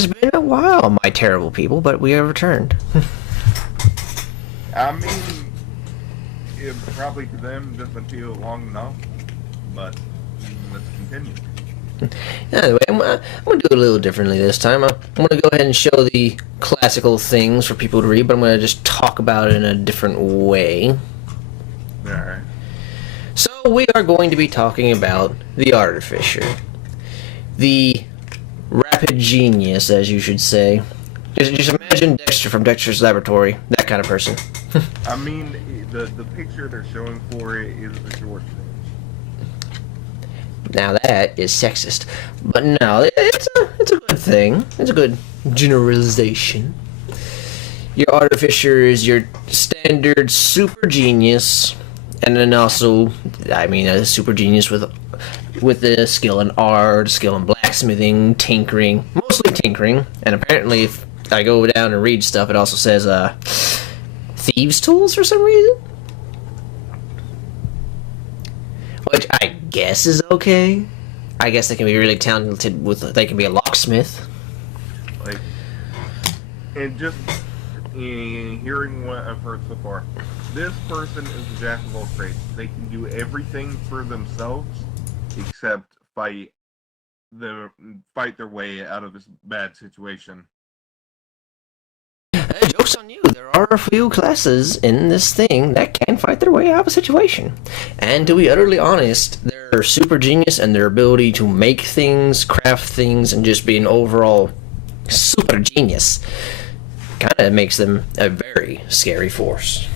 has been a while, my terrible people, but we have returned. I mean, it probably to them doesn't feel long enough, but let's continue. Anyway, I'm gonna do it a little differently this time. I'm gonna go ahead and show the classical things for people to read, but I'm gonna just talk about it in a different way. Alright. So we are going to be talking about the Artificer. The rapid genius, as you should say. Just imagine Dexter from Dexter's Laboratory, that kind of person. I mean, the picture they're showing for it is the short thing. Now that is sexist, but no, it's a good thing. It's a good generalization. Your Artificer is your standard super genius, and then also, I mean, a super genius with the skill in art, skill in blacksmithing, tinkering, mostly tinkering, and apparently if I go down and read stuff, it also says thieves' tools for some reason. Which I guess is okay. I guess they can be really talented they can be a locksmith. Like, and just in hearing what I've heard so far, this person is a jack of all trades. They can do everything for themselves except fight their way out of this bad situation. Joke's on you. There are a few classes in this thing that can fight their way out of a situation. And to be utterly honest, their super genius and their ability to make things, craft things, and just be an overall super genius kind of makes them a very scary force.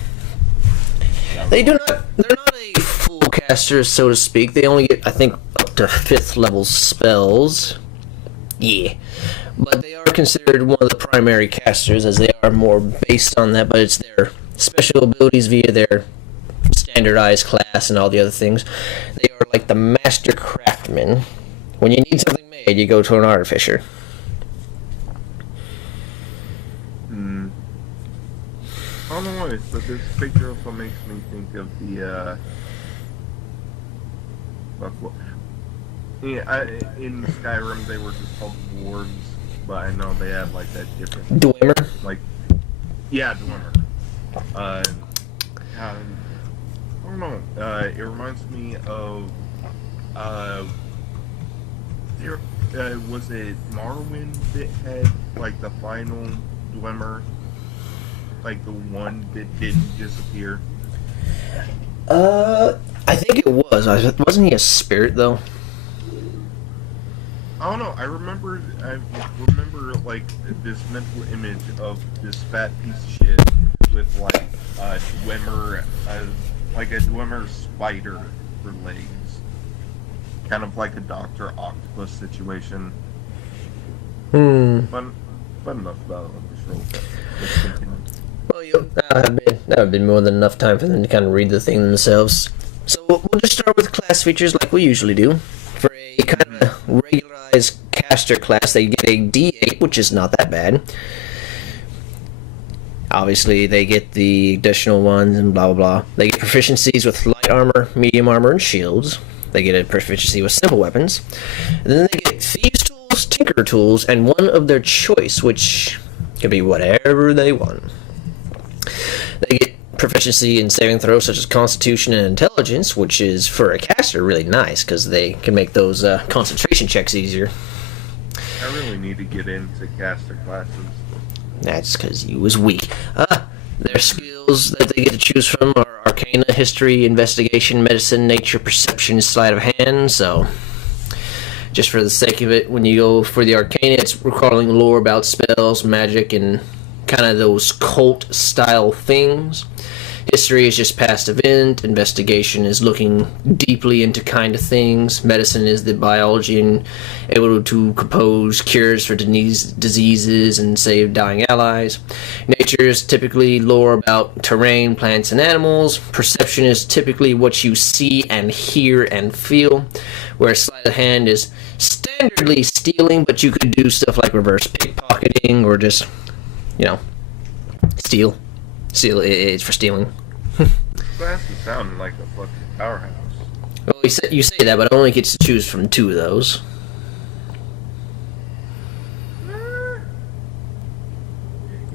They're not a full caster, so to speak. They only get, I think, up to 5th level spells. Yeah. But they are considered one of the primary casters, as they are more based on that, but it's their special abilities via their standardized class and all the other things. They are like the master craftsmen. When you need something made, you go to an Artificer. I don't know why, but this picture also makes me think of the, in Skyrim they were just called dwarves, but I know they had like that different... Dwemer? Like, yeah, Dwemer. I don't know, it reminds me of, was it Morrowind that had, like, the final Dwemer? Like the one that didn't disappear? I think it was. Wasn't he a spirit, though? I don't know. I remember like this mental image of this fat piece of shit with like a Dwemer, like a Dwemer spider for legs, kind of like a Dr. Octopus situation. Fun enough about this role. Let's continue. Well, that would have been more than enough time for them to kind of read the thing themselves. So we'll just start with class features like we usually do. For a kind of regularized caster class, they get a D8, which is not that bad. Obviously, they get the additional ones and blah, blah, blah. They get proficiencies with light armor, medium armor, and shields. They get a proficiency with simple weapons. And then they get thieves' tools, tinker tools, and one of their choice, which could be whatever they want. They get proficiency in saving throws such as Constitution and Intelligence, which is, for a caster, really nice, because they can make those concentration checks easier. I really need to get into caster classes. That's because you was weak. Their skills that they get to choose from are Arcana, History, Investigation, Medicine, Nature, Perception, Sleight of Hand, so... Just for the sake of it, when you go for the Arcana, it's recalling lore about spells, magic, and kind of those cult-style things. History is just past event. Investigation is looking deeply into kind of things. Medicine is the biology and able to compose cures for diseases and save dying allies. Nature is typically lore about terrain, plants, and animals. Perception is typically what you see and hear and feel. Whereas sleight of hand is standardly stealing, but you could do stuff like reverse pickpocketing or just, steal. Steal, it's for stealing. That's sounding like a fucking powerhouse. Well, you say that, but I only get to choose from 2 of those.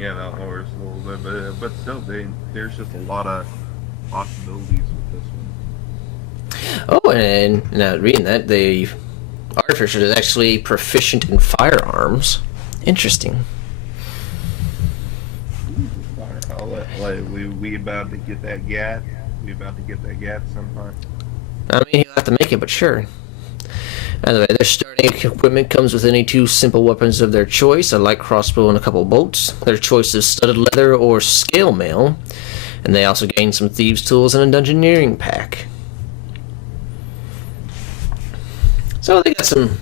Yeah, that lowers a little bit, but still, there's just a lot of possibilities with this one. Oh, and now reading that, the Artificer is actually proficient in firearms. Interesting. We about to get that gat. We about to get that gat sometime. I mean, he'll have to make it, but sure. By the way, their starting equipment comes with any two simple weapons of their choice, a light crossbow and a couple bolts. Their choice is studded leather or scale mail. And they also gain some thieves' tools and a dungeoneering pack. So they got some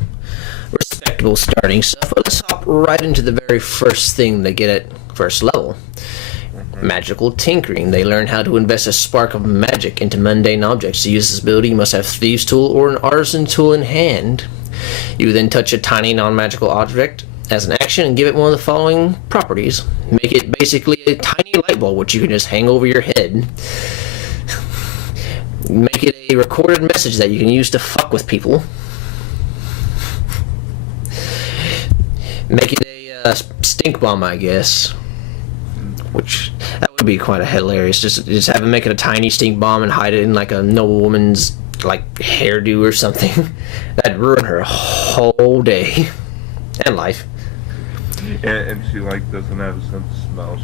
respectable starting stuff, but let's hop right into the very first thing they get at first level. Magical tinkering. They learn how to invest a spark of magic into mundane objects. To use this ability, you must have thieves' tool or an artisan tool in hand. You then touch a tiny non-magical object as an action and give it one of the following properties. Make it basically a tiny light bulb which you can just hang over your head. Make it a recorded message that you can use to fuck with people. Make it a stink bomb, I guess. Which, that would be quite a hilarious. Just have him make it a tiny stink bomb and hide it in like a noblewoman's like hairdo or something. That'd ruin her whole day. And life. And she like doesn't have a sense of smell.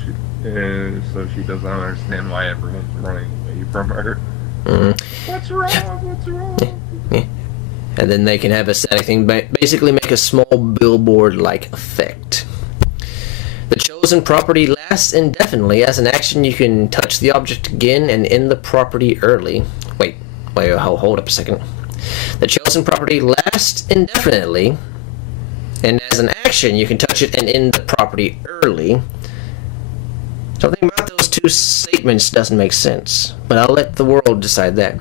So she doesn't understand why everyone's running away from her. Mm-hmm. What's wrong? What's wrong? Yeah. And then they can have a static thing, basically make a small billboard-like effect. The chosen property lasts indefinitely. As an action, you can touch the object again and end the property early. Wait, hold up a second. The chosen property lasts indefinitely, and as an action, you can touch it and end the property early. Something about those two statements doesn't make sense, but I'll let the world decide that.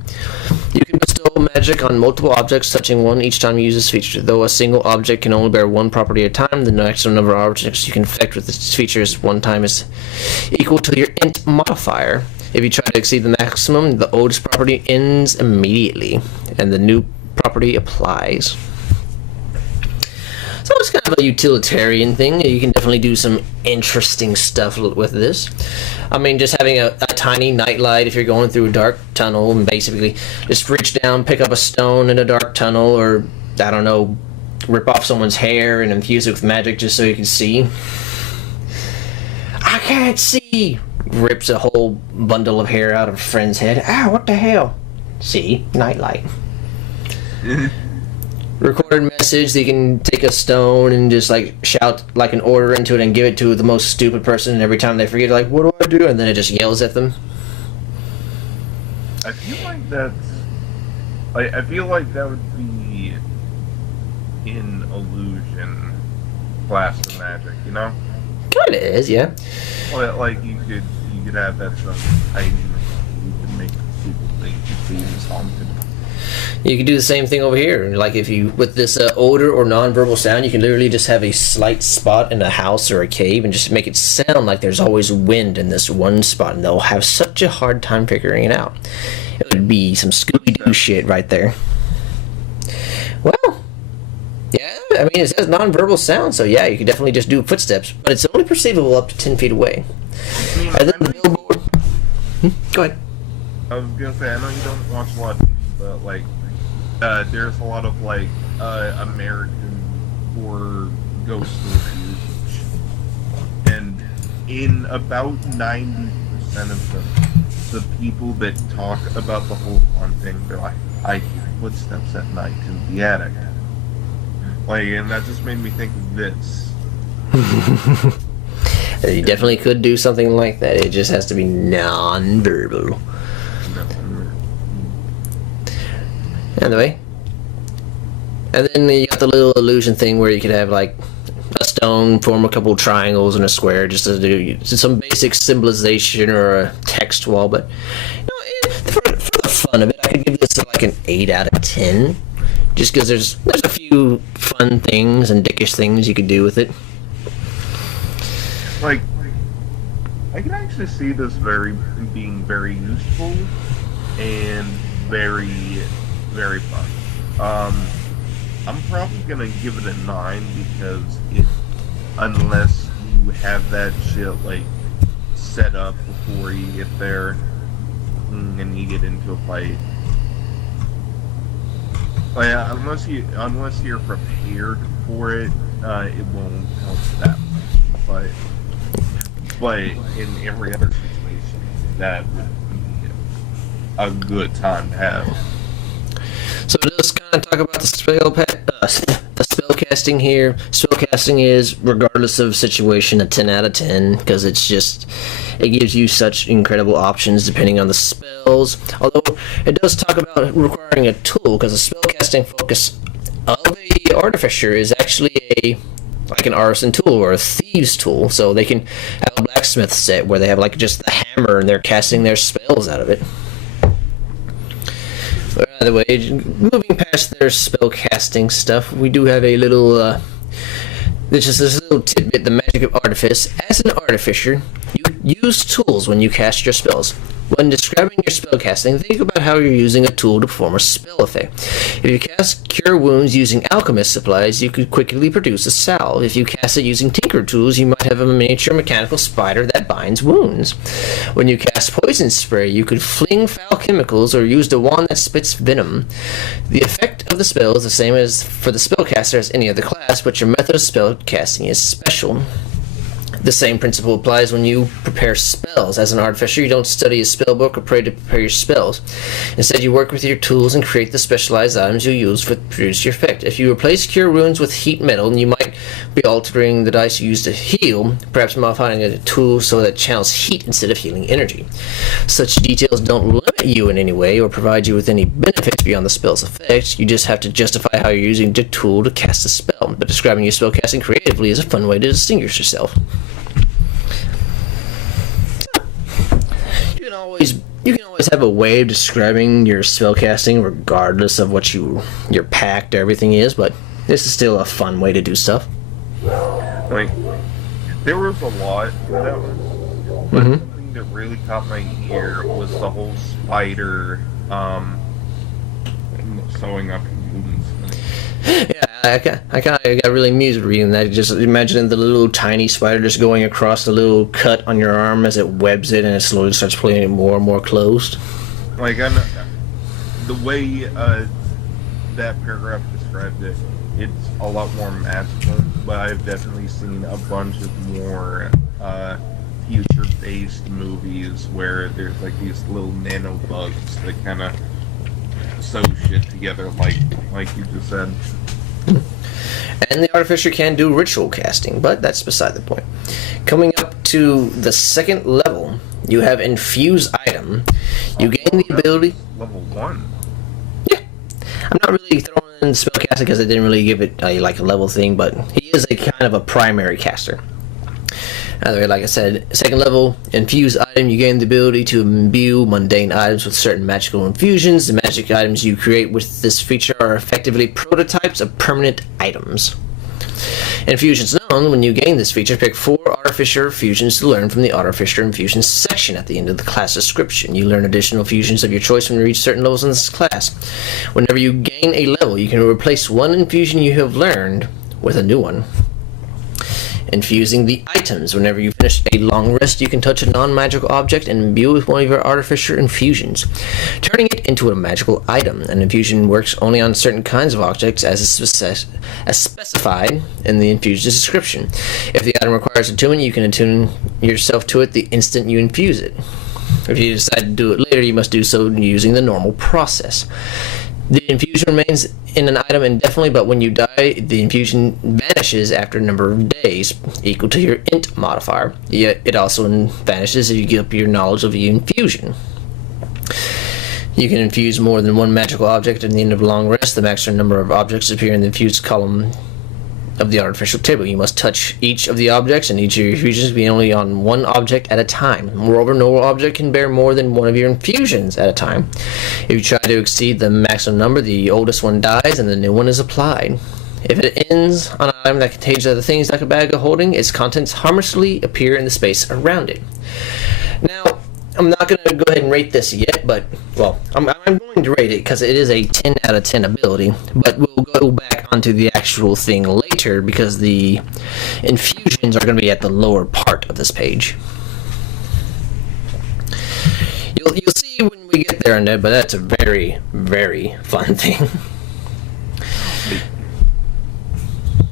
You can bestow magic on multiple objects, touching one each time you use this feature. Though a single object can only bear one property at a time, the maximum number of objects you can affect with this feature is one time is equal to your int modifier. If you try to exceed the maximum, the oldest property ends immediately, and the new property applies. So it's kind of a utilitarian thing. You can definitely do some interesting stuff with this. I mean, just having a tiny nightlight if you're going through a dark tunnel and basically just reach down, pick up a stone in a dark tunnel, or, I don't know, rip off someone's hair and infuse it with magic just so you can see. I can't see! Rips a whole bundle of hair out of a friend's head. Ah, what the hell? See? Nightlight. Recorded message that you can take a stone and just like shout like an order into it and give it to the most stupid person, and every time they forget, like, what do I do? And then it just yells at them. I feel like that would be in illusion class of magic, you know? Kinda is, yeah. Well, like you could have that stuff hiding. You could make people think it's being haunted. You can do the same thing over here. Like if you, with this odor or non-verbal sound, you can literally just have a slight spot in a house or a cave and just make it sound like there's always wind in this one spot, and they'll have such a hard time figuring it out. It would be some Scooby-Doo shit right there. Well, yeah, I mean, it says non-verbal sound, so yeah, you can definitely just do footsteps, but it's only perceivable up to 10 feet away. And then the billboard... Go ahead. I was gonna say, I know you don't watch a lot of TV, but like, there's a lot of like American horror ghost stories, and in about 90% of them, the people that talk about the whole haunting, they're like, I hear footsteps at night in the attic. Like, and that just made me think of this. You definitely could do something like that. It just has to be non-verbal. Anyway, and then you got the little illusion thing where you could have like a stone form a couple triangles and a square just to do some basic symbolization or a text wall. But you know, for the fun of it, I could give this like an 8 out of 10, just because there's a few fun things and dickish things you could do with it. Like, I can actually see this being very useful and very, very fun. I'm probably gonna give it a 9 because unless have that shit like set up before you get there and you get into a fight. Yeah, unless you're prepared for it, it won't help that much. But in every other situation, that would be a good time to have. So let's kind of talk about the spellcasting here. Spellcasting is, regardless of situation, a 10 out of 10 because it gives you such incredible options depending on the spells. Although it does talk about requiring a tool, because the spellcasting focus of a artificer is actually like an artisan tool or a thieves tool. So they can have a blacksmith set where they have like just the hammer and they're casting their spells out of it. By the way, moving past their spellcasting stuff, we do have a little, just this little tidbit, the magic of artifice. As an artificer, you use tools when you cast your spells. When describing your spellcasting, think about how you're using a tool to perform a spell effect. If you cast Cure Wounds using alchemist supplies, you could quickly produce a salve. If you cast it using tinker tools, you might have a miniature mechanical spider that binds wounds. When you cast Poison Spray, you could fling foul chemicals or use the wand that spits venom. The effect of the spell is the same as for the spellcaster as any other class, but your method of spellcasting is special. The same principle applies when you prepare spells. As an artificer, you don't study a spell book or pray to prepare your spells. Instead, you work with your tools and create the specialized items you use to produce your effect. If you replace Cure Wounds with Heat Metal, you might be altering the dice you use to heal, perhaps modifying a tool so that it channels heat instead of healing energy. Such details don't limit you in any way or provide you with any benefits beyond the spell's effect. You just have to justify how you're using the tool to cast a spell. But describing your spellcasting creatively is a fun way to distinguish yourself. You can always have a way of describing your spellcasting regardless of what your pact or everything is, but this is still a fun way to do stuff. Like, there was a lot that was, but something that really caught my ear was the whole spider sewing up wounds. Yeah, I kind of got really amused reading that. Just imagining the little tiny spider just going across the little cut on your arm as it webs it and it slowly starts pulling it more and more closed. Like, the way that paragraph described it, it's a lot more masculine, but I've definitely seen a bunch of more future-based movies where there's like these little nano bugs that kind of sew shit together, like you just said. And the artificer can do ritual casting, but that's beside the point. Coming up to the second level, you have Infuse Item. You gain the ability... Level 1? Yeah. I'm not really throwing in spellcasting because I didn't really give it a level thing, but he is a kind of a primary caster. Either way, like I said, second level, Infuse Item, you gain the ability to imbue mundane items with certain magical infusions. The magic items you create with this feature are effectively prototypes of permanent items. Infusions known, when you gain this feature, pick 4 Artificer fusions to learn from the Artificer Infusions section at the end of the class description. You learn additional fusions of your choice when you reach certain levels in this class. Whenever you gain a level, you can replace one infusion you have learned with a new one. Infusing the items. Whenever you finish a long rest, you can touch a non-magical object and imbue with one of your Artificer infusions, turning it into a magical item. An infusion works only on certain kinds of objects as specified in the infusion description. If the item requires attunement, you can attune yourself to it the instant you infuse it. If you decide to do it later, you must do so using the normal process. The infusion remains in an item indefinitely, but when you die, the infusion vanishes after a number of days, equal to your int modifier. Yet it also vanishes if you give up your knowledge of the infusion. You can infuse more than one magical object at the end of a long rest. The maximum number of objects appear in the infused column of the artificial table. You must touch each of the objects, and each of your infusions be only on one object at a time. Moreover, no object can bear more than one of your infusions at a time. If you try to exceed the maximum number, the oldest one dies and the new one is applied. If it ends on an item that contains other things like a bag of holding, its contents harmlessly appear in the space around it. Now, I'm not going to go ahead and rate this yet, but, well, I'm going to rate it because it is a 10 out of 10 ability, but we'll go back onto the actual thing later because the infusions are going to be at the lower part of this page. You'll see when we get there, but that's a very, very fun thing.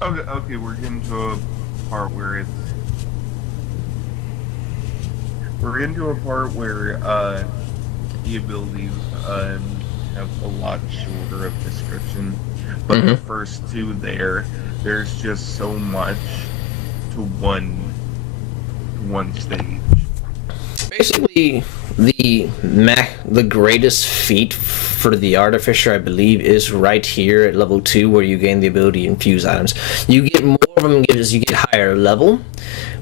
Okay, we're getting to a part where the abilities have a lot shorter of description, but the first two there's just so much to one stage. Basically, the greatest feat for the Artificer, I believe, is right here at level 2, where you gain the ability to infuse items. You get more of them as you get higher level,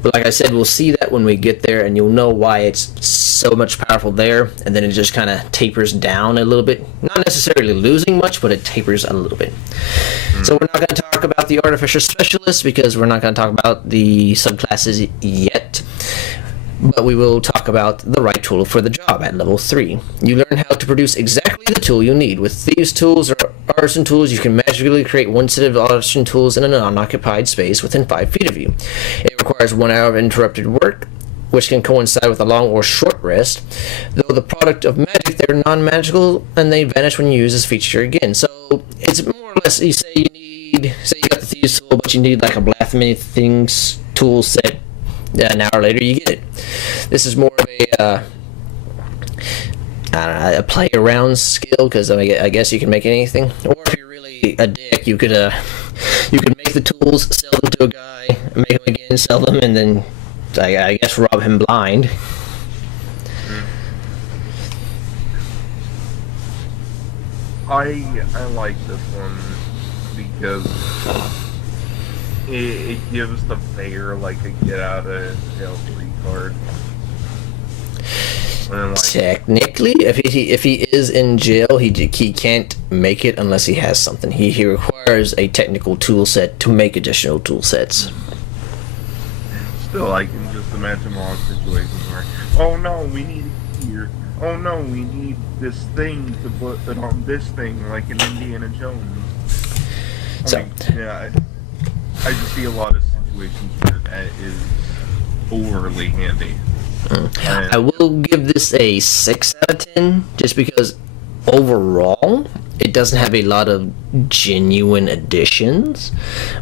but like I said, we'll see that when we get there, and you'll know why it's so much powerful there, and then it just kind of tapers down a little bit. Not necessarily losing much, but it tapers a little bit. So we're not going to talk about the Artificer Specialist, because we're not going to talk about the subclasses yet. But we will talk about the right tool for the job at level 3. You learn how to produce exactly the tool you need. With these tools or artisan tools, you can magically create one set of artisan tools in an unoccupied space within 5 feet of you. It requires 1 hour of interrupted work, which can coincide with a long or short rest. Though the product of magic, they're non-magical, and they vanish when you use this feature again. So it's more or less, you you got the Thieves tool, but you need like a Blacksmithing tool set. An hour later, you get it. This is more of a, a play around skill, because I guess you can make anything. Or if you're really a dick, you could make the tools, sell them to a guy, make them again, sell them, and then I guess rob him blind. I like this one because it gives the player like a get out of jail free card. Like, technically, if he is in jail, he can't make it unless he has something. He requires a technical tool set to make additional tool sets. Still, I can just imagine all situations where, oh no, we need it here. Oh no, we need this thing to put it on this thing, like in Indiana Jones. I just see a lot of situations where that is overly handy. I will give this a 6 out of 10, just because overall it doesn't have a lot of genuine additions,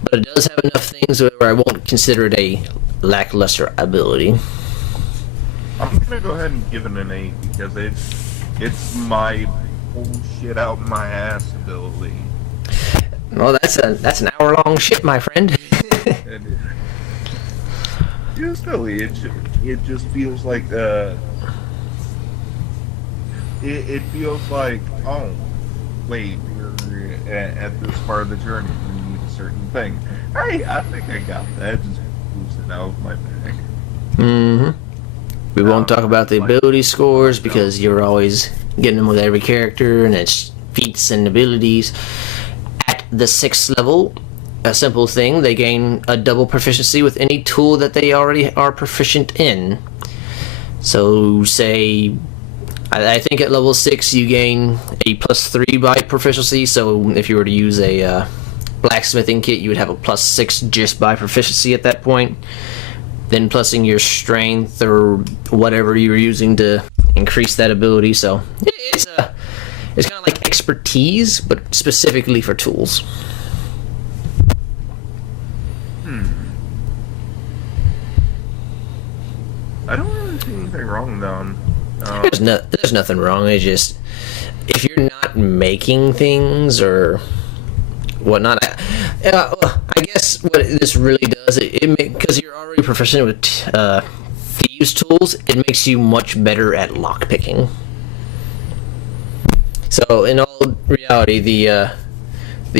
but it does have enough things where I won't consider it a lackluster ability. I'm gonna go ahead and give it an 8 because it's my bullshit out my ass ability. Well, that's an hour-long shit, my friend. Silly. It just feels like it feels like, oh wait, we're at this part of the journey, we need a certain thing. Hey, I think I got that. Just boost it out of my bag. We won't talk about the ability scores because you're always getting them with every character, and it's feats and abilities. At the 6th level, a simple thing, they gain a double proficiency with any tool that they already are proficient in. So say, I think at level 6 you gain a +3 by proficiency, so if you were to use a blacksmithing kit, you would have a +6 just by proficiency at that point. Then plussing your strength or whatever you were using to increase that ability. So it's kind of like expertise, but specifically for tools. I don't really see anything wrong though. There's nothing wrong. It's just, if you're not making things or whatnot, I guess what this really does, because you're already proficient with Thieves tools, it makes you much better at lockpicking. So in all reality, the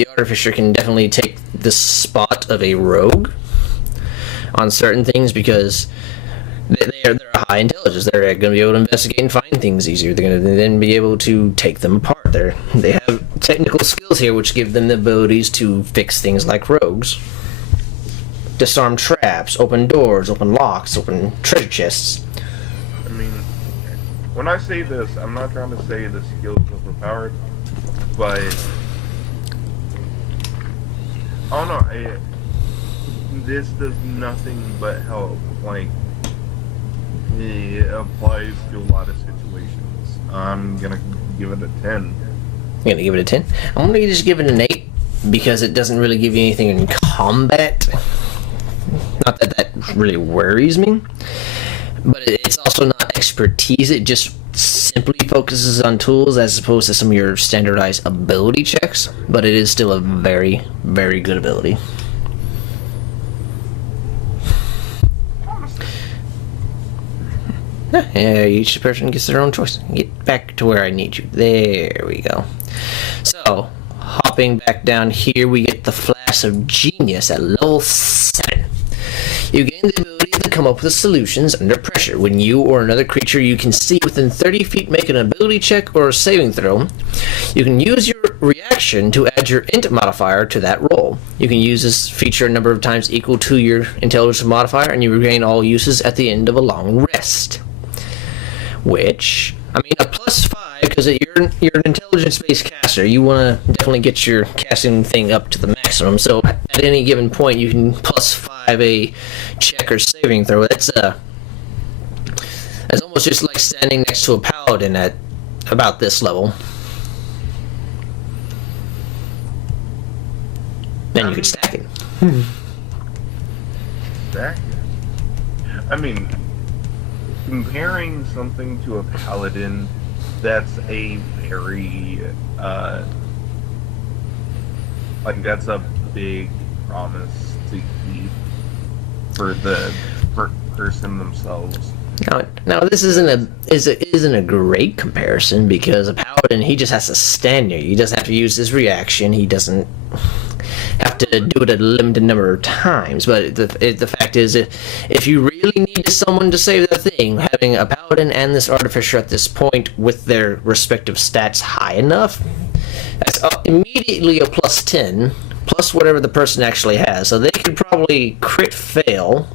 Artificer can definitely take the spot of a rogue on certain things, because they're a high intelligence. They're going to be able to investigate and find things easier. They're going to then be able to take them apart. They have technical skills here which give them the abilities to fix things like rogues. Disarm traps, open doors, open locks, open treasure chests. I mean, when I say this, I'm not trying to say the skill is overpowered, but oh no, this does nothing but help. Like, it applies to a lot of situations. I'm gonna give it a 10. You're gonna give it a 10? I'm gonna just give it an 8 because it doesn't really give you anything in combat. Not that that really worries me, but it's also not expertise. It just simply focuses on tools as opposed to some of your standardized ability checks, but it is still a very, very good ability. Yeah, each person gets their own choice. Get back to where I need you. There we go. So, hopping back down here, we get the Flash of Genius at level 7. You gain the ability to come up with solutions under pressure. When you or another creature you can see within 30 feet make an ability check or a saving throw, you can use your reaction to add your int modifier to that roll. You can use this feature a number of times equal to your intelligence modifier, and you regain all uses at the end of a long rest. Which, I mean, a +5, because you're an intelligence-based caster. You want to definitely get your casting thing up to the maximum. So at any given point, you can +5 a check or saving throw. That's almost just like standing next to a paladin at about this level. Then you could stack it. Stack it? I mean, comparing something to a paladin, that's a very, like, that's a big promise to keep for the person themselves. Now this isn't a great comparison, because a paladin, he just has to stand there. He doesn't have to use his reaction. He doesn't have to do it a limited number of times. But the fact is, if you really needed someone to save that thing, having a paladin and this artificer at this point with their respective stats high enough, that's immediately a +10 plus whatever the person actually has. So they could probably crit fail,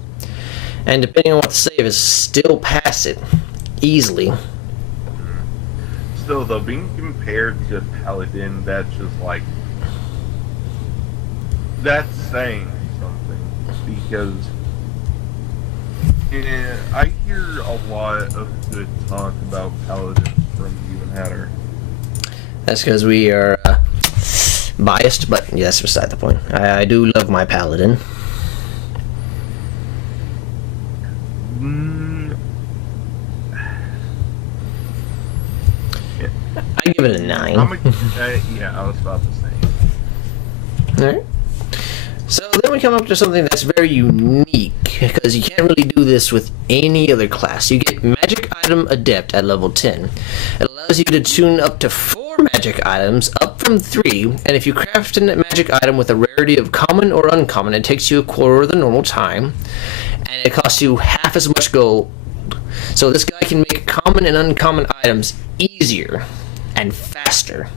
and depending on what the save is, still pass it easily. Still, though, being compared to Paladin, that's just like, that's saying something, because I hear a lot of good talk about Paladins from Even Hatter. That's because we are biased, but yeah, that's beside the point. I do love my paladin. I give it a 9. Yeah, I was about to say. Alright. So then we come up to something that's very unique, because you can't really do this with any other class. You get Magic Item Adept at level 10. It allows you to tune up to 4 magic items, up from 3, and if you craft a magic item with a rarity of common or uncommon, it takes you a quarter of the normal time, and it costs you half as much gold. So this guy can make common and uncommon items easier and faster.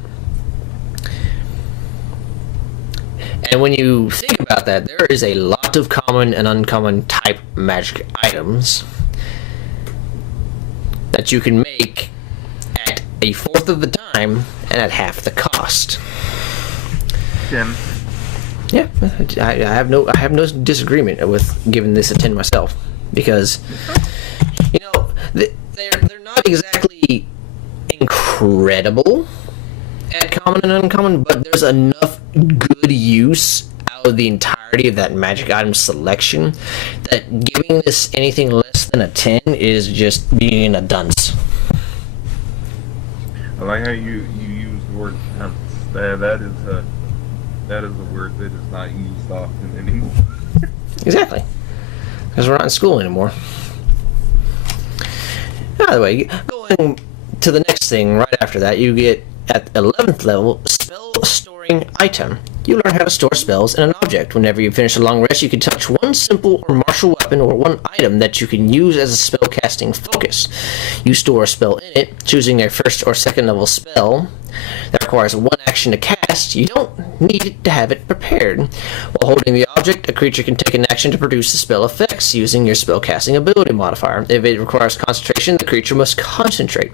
And when you think about that, there is a lot of common and uncommon type magic items that you can make at a fourth of the time and at half the cost. Tim. Yeah, I have no disagreement with giving this a 10 myself, because they're not exactly incredible at common and uncommon, but there's enough good use out of the entirety of that magic item selection that giving this anything less than a 10 is just being a dunce. I like how you use the word dunce. That is a word that is not used often anymore. Exactly. Because we're not in school anymore. By the way, going to the next thing right after that, you get at 11th level, Spell Storing Item. You learn how to store spells in an object. Whenever you finish a long rest, you can touch one simple or martial weapon or one item that you can use as a spellcasting focus. You store a spell in it, choosing a first or second level spell that requires one action to cast, you don't need to have it prepared. While holding the object, a creature can take an action to produce the spell effects using your spellcasting ability modifier. If it requires concentration, the creature must concentrate.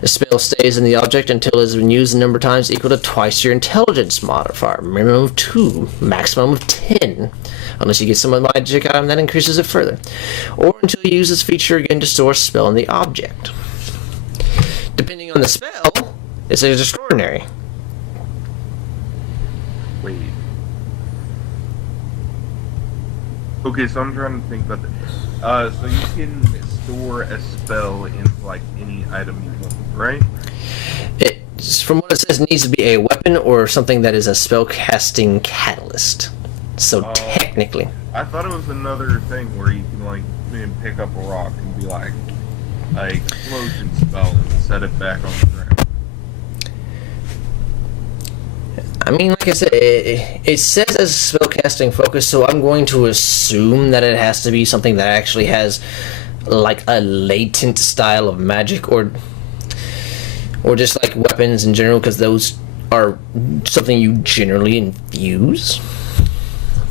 The spell stays in the object until it has been used a number of times equal to twice your intelligence modifier. Minimum of 2, maximum of 10. Unless you get some magic item that increases it further. Or until you use this feature again to store a spell in the object. Depending on the spell, it's extraordinary. Wait. Okay, so I'm trying to think about that. So you can store a spell in like any item you want, right? It's, from what it says, it needs to be a weapon or something that is a spellcasting catalyst. So technically, I thought it was another thing where you can like pick up a rock and be like an explosion spell and set it back on the ground. I mean, like I said, it says as spellcasting focus, so I'm going to assume that it has to be something that actually has like a latent style of magic, or just like weapons in general, because those are something you generally infuse.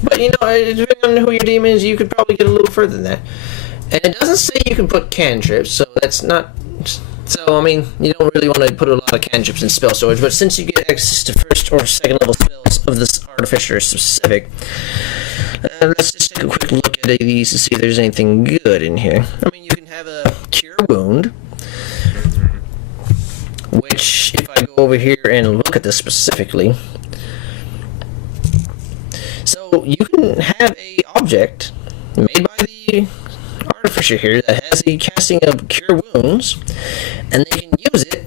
But you know, depending on who your demon is, you could probably get a little further than that. And it doesn't say you can put cantrips, so that's not. So I mean, you don't really want to put a lot of cantrips in spell storage. But since you get access to first or second level spells of this Artificer specific, let's just take a quick look at these to see if there's anything good in here. I mean, you can have a cure wound, which if I go over here and look at this specifically. So you can have a object made by the Artificer here that has the casting of cure wounds, and they can use it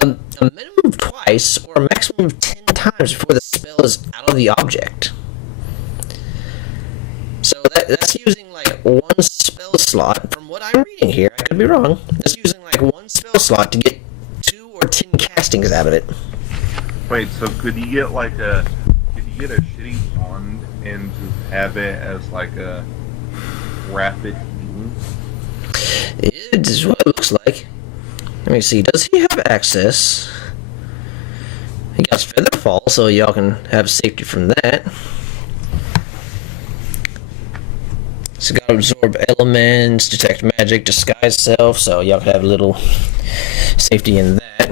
a minimum of twice or a maximum of 10 times before the spell is out of the object. So that's using like one spell slot. From what I'm reading here, I could be wrong. That's using like one spell slot to get 2 or 10 castings out of it. Wait, so could you get a shitty wand and just have it as like a rapid healing? It is what it looks like. Let me see. Does he have access? He got Featherfall, so y'all can have safety from that. So got absorb elements, detect magic, disguise self, so y'all could have a little safety in that.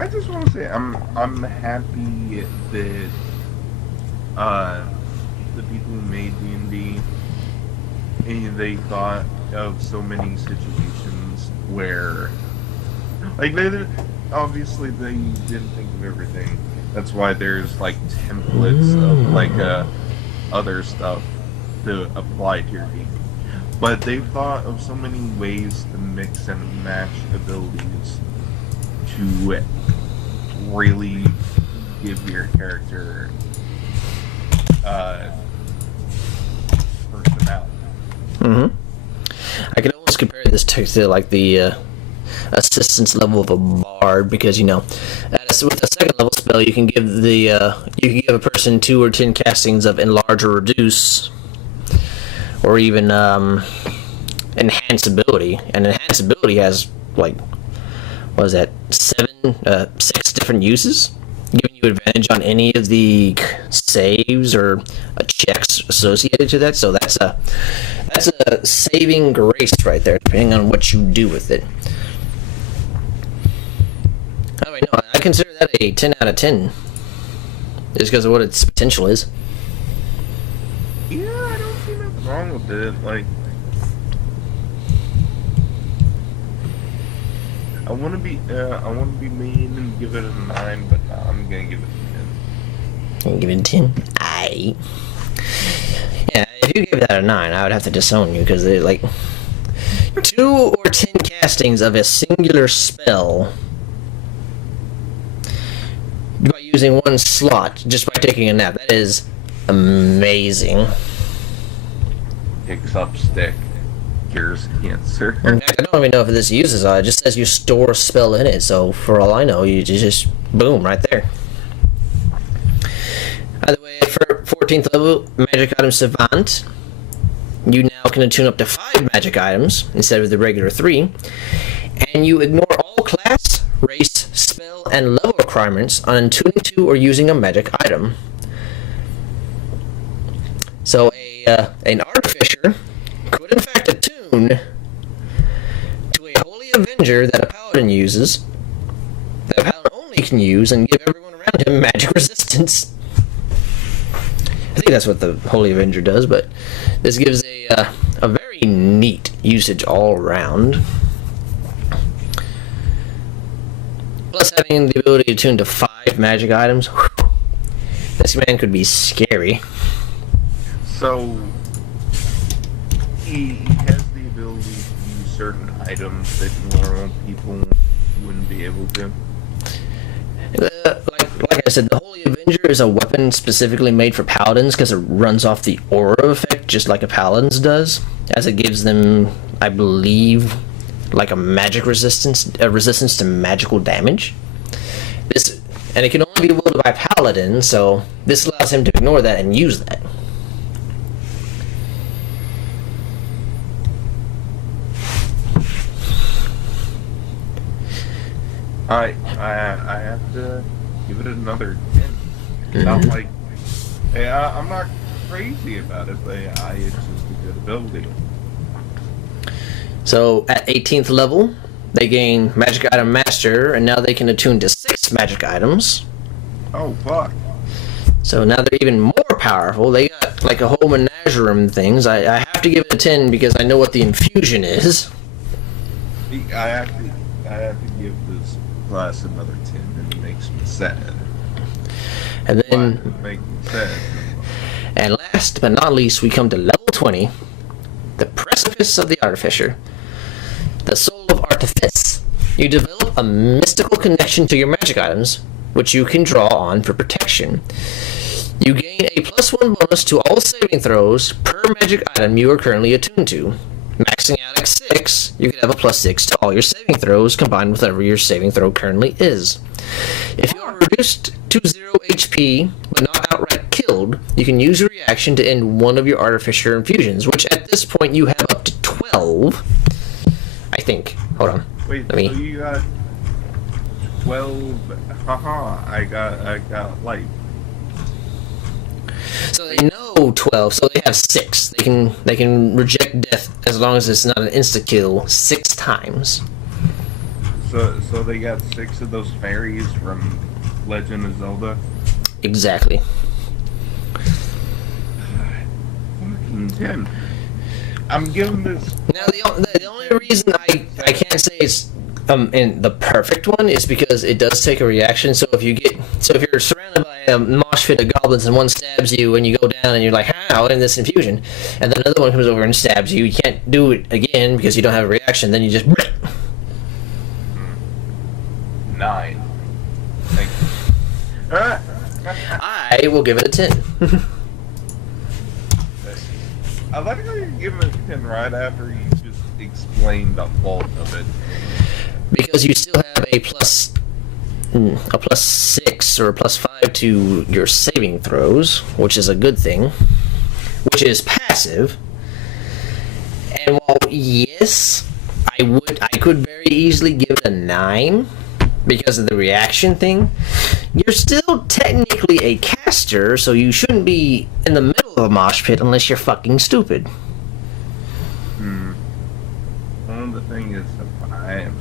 I just want to say I'm happy that the people who made D&D, they thought of so many situations where, like, obviously they didn't think of everything. That's why there's like templates of like other stuff to apply to your game. But they've thought of so many ways to mix and match abilities to really give your character personality. I can almost compare this to like the assistance level of a bard, because you know, with a second level spell, you can give a person 2 or 10 castings of enlarge or reduce, or even enhance ability. And enhance ability has like, what is that, 6 different uses, giving you advantage on any of the saves or checks associated to that. So that's a saving grace right there, depending on what you do with it. Oh wait, no, I consider that a 10 out of 10, just because of what its potential is. Yeah, I don't see nothing wrong with it. Like, I want to be mean and give it a 9, but no, I'm gonna give it a 10. Can you give it a 10? Aye. Yeah, if you gave that a 9, I would have to disown you, because they're like 2 or 10 castings of a singular spell by using one slot just by taking a nap. That is amazing. Picks up stick, cures cancer. In fact, I don't even know if this uses it. It just says you store a spell in it, so for all I know, you just boom right there. By the way, for 14th level magic item savant, you now can attune up to 5 magic items instead of the regular 3, and you ignore all class, race, spell, and level requirements on attuning to or using a magic item. So an Artificer could in fact attune to a Holy Avenger that a Paladin uses, that a Paladin only can use, and give everyone around him magic resistance. I think that's what the Holy Avenger does, but this gives a very neat usage all around. Plus having the ability to tune to 5 magic items, whew, this man could be scary. So, he has the ability to use certain items that normal people wouldn't be able to. Like I said, the Holy Avenger is a weapon specifically made for Paladins because it runs off the aura effect just like a Paladin's does, as it gives them, I believe, like a magic resistance to magical damage. And it can only be wielded by Paladin, so this allows him to ignore that and use that. I have to give it another 10. Not like, I'm not crazy about it, but it's just a good ability. So at 18th level, they gain Magic Item Master, and now they can attune to 6 magic items. Oh, fuck. So now they're even more powerful. They got like a whole menagerie of things. I have to give it a 10 because I know what the infusion is. I have to give this class another 10, and it makes me sad. And then, it makes me sad. And last but not least, we come to level 20, the Precipice of the Artificer, the Soul of Artifice. You develop a mystical connection to your magic items, which you can draw on for protection. You gain a +1 bonus to all saving throws per magic item you are currently attuned to. Maxing out at 6, you can have a +6 to all your saving throws combined with whatever your saving throw currently is. If you are reduced to 0 HP, but not outright killed, you can use your reaction to end one of your Artificer infusions, which at this point you have up to 12. I think. Hold on. Wait, so you got 12. Haha, I got life. So they know 12, so they have 6. They can reject death as long as it's not an insta-kill 6 times. So they got 6 of those fairies from Legend of Zelda? Exactly. Fucking 10. I'm giving this... Now the only reason I can't say it's in the perfect one is because it does take a reaction. So if you're surrounded by a mosh pit of goblins and one stabs you and you go down and you're like, how in this infusion, and then another one comes over and stabs you, you can't do it again because you don't have a reaction. Then you just 9. Thank you. I will give it a 10. I like how you give it a 10 right after you just explained the fault of it. Because you still have a +6 or a +5 to your saving throws, which is a good thing, which is passive. And while yes, I could very easily give it a 9 because of the reaction thing, you're still technically a caster, so you shouldn't be in the middle of a mosh pit unless you're fucking stupid. One of the things is I am.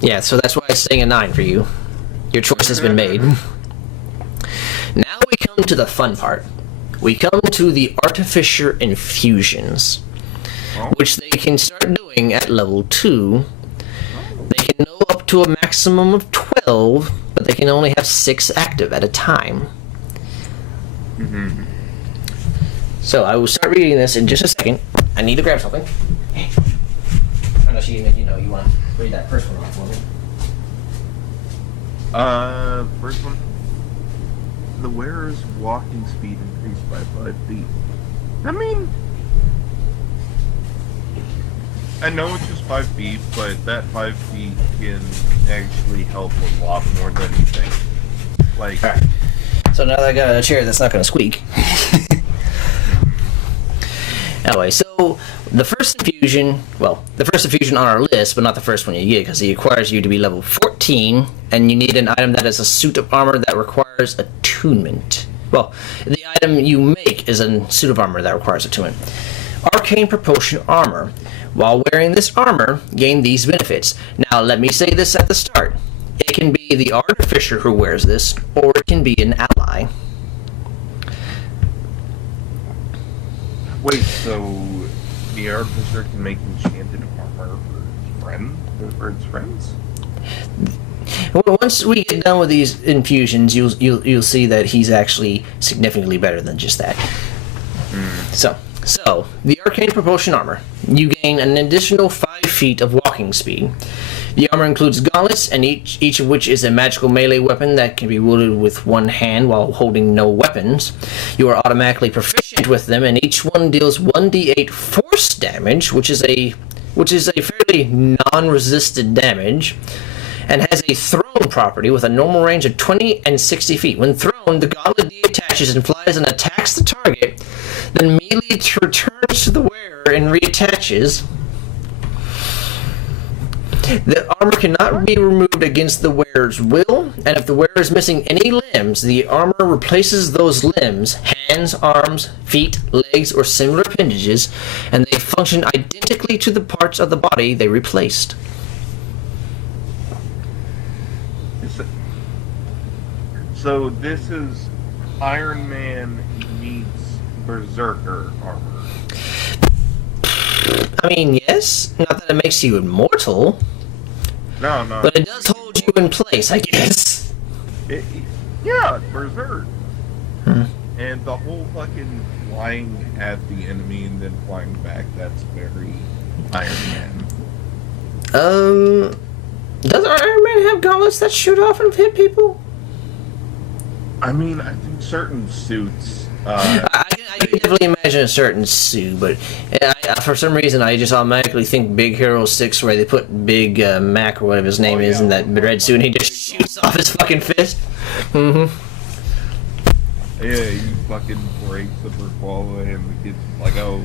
Yeah, so that's why I'm saying a 9 for you. Your choice has been made. Now we come to the fun part. We come to the Artificer infusions, which they can start doing at level 2. They can go up to a maximum of 12, but they can only have 6 active at a time. So I will start reading this in just a second. I need to grab something. Unless you want to read that first one off for me. First one. The wearer's walking speed increased by 5 feet. I mean, I know it's just 5 feet, but that 5 feet can actually help a lot more than you think. Like, alright. So now that I got a chair that's not going to squeak. Anyway, so So, the first infusion on our list, but not the first one you get, because it requires you to be level 14, and you need an item that is a suit of armor that requires attunement. Well, the item you make is a suit of armor that requires attunement. Arcane Propulsion Armor. While wearing this armor, gain these benefits. Now, let me say this at the start. It can be the Artificer who wears this, or it can be an ally. Wait, so the Artificer can make enchanted armor for its friends? Well, once we get done with these infusions, you'll see that he's actually significantly better than just that. So the Arcane Propulsion Armor. You gain an additional 5 feet of walking speed. The armor includes gauntlets, and each of which is a magical melee weapon that can be wielded with one hand while holding no weapons. You are automatically proficient with them, and each one deals 1d8 force damage, which is a fairly non-resisted damage, and has a thrown property with a normal range of 20 and 60 feet. When thrown, the gauntlet deattaches and flies and attacks the target, then immediately returns to the wearer and reattaches. The armor cannot be removed against the wearer's will, and if the wearer is missing any limbs, the armor replaces those limbs, hands, arms, feet, legs, or similar appendages, and they function identically to the parts of the body they replaced. So this is Iron Man meets Berserker armor. I mean, yes, not that it makes you immortal. No. But it does hold you in place, I guess. Yeah, Berserk. And the whole fucking flying at the enemy and then flying back, that's very Iron Man. Does Iron Man have gauntlets that shoot off and hit people? I mean, I think certain suits... I can definitely imagine a certain suit, but for some reason I just automatically think Big Hero 6 where they put Big Mac or whatever his name is in that red suit and he just shoots off his fucking fist. Yeah, you fucking break the brick wall and the kid's like, oh...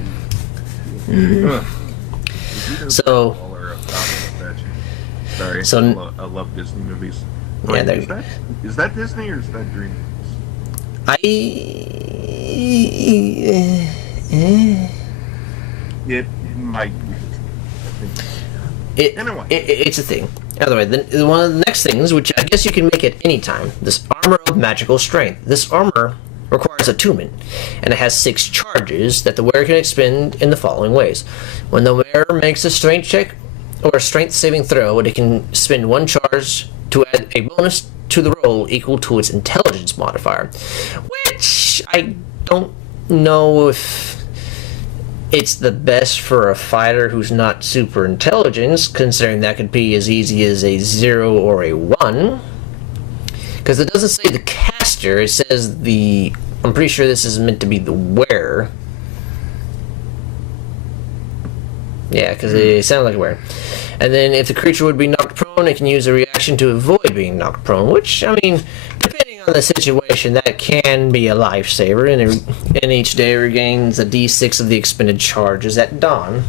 Sorry, I love Disney movies. Yeah, is that Disney or is that DreamWorks? It might be. Anyway. It's a thing. Otherwise, one of the next things, which I guess you can make at any time, this Armor of Magical Strength. This armor requires attunement, and it has 6 charges that the wearer can expend in the following ways. When the wearer makes a strength check or a strength saving throw, it can spend 1 charge to add a bonus to the roll equal to its intelligence modifier, which I don't know if it's the best for a fighter who's not super intelligent, considering that could be as easy as a 0 or a 1. Because it doesn't say the caster, it says I'm pretty sure this is meant to be the wearer. Yeah, because it sounds like a wearer. And then if the creature would be knocked prone, it can use a reaction to avoid being knocked prone, which, I mean, depending on the situation, that can be a lifesaver, and each day regains a d6 of the expended charges at dawn.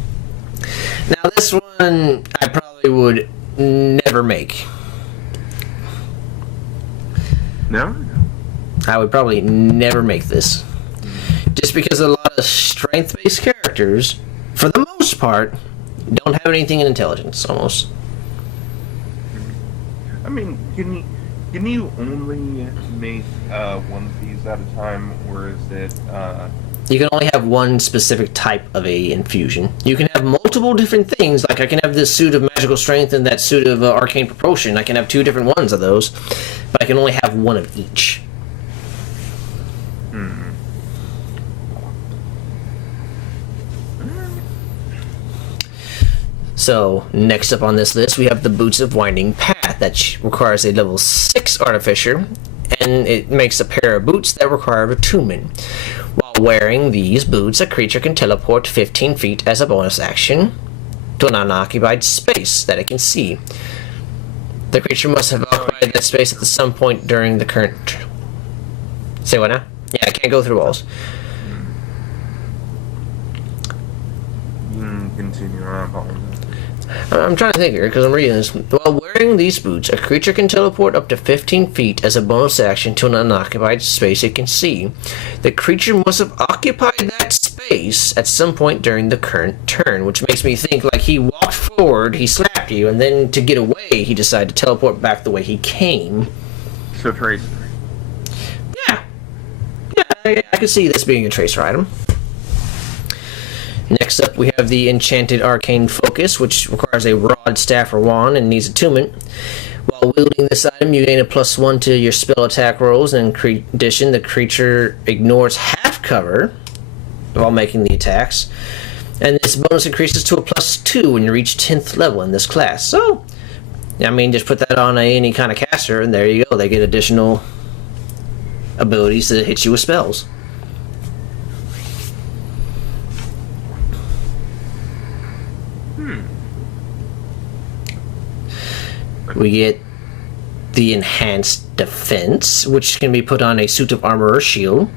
Now, this one I probably would never make. No? I would probably never make this. Just because a lot of strength-based characters, for the most part, don't have anything in intelligence, almost. I mean, can you only make one of these at a time, or is it... You can only have one specific type of a infusion. You can have multiple different things, like I can have this suit of magical strength and that suit of arcane propulsion. I can have 2 different ones of those, but I can only have one of each. So, next up on this list, we have the Boots of Winding Path, that requires a level 6 Artificer, and it makes a pair of boots that require attunement. While wearing these boots, a creature can teleport 15 feet as a bonus action to an unoccupied space that it can see. The creature must have occupied that space at some point during the current... Say what now? Yeah, I can't go through walls. continue on. I'm trying to think here because I'm reading this. While wearing these boots, a creature can teleport up to 15 feet as a bonus action to an unoccupied space it can see. The creature must have occupied that space at some point during the current turn, which makes me think like he walked forward, he slapped you, and then to get away, he decided to teleport back the way he came. So Tracer. Yeah. Yeah, I can see this being a tracer item. Next up, we have the Enchanted Arcane Focus, which requires a rod, staff, or wand and needs attunement. While wielding this item, you gain a +1 to your spell attack rolls, and in addition, the creature ignores half cover while making the attacks. And this bonus increases to a +2 when you reach 10th level in this class. So, I mean, just put that on any kind of caster, and there you go. They get additional abilities to hit you with spells. We get the Enhanced Defense, which can be put on a suit of armor or shield.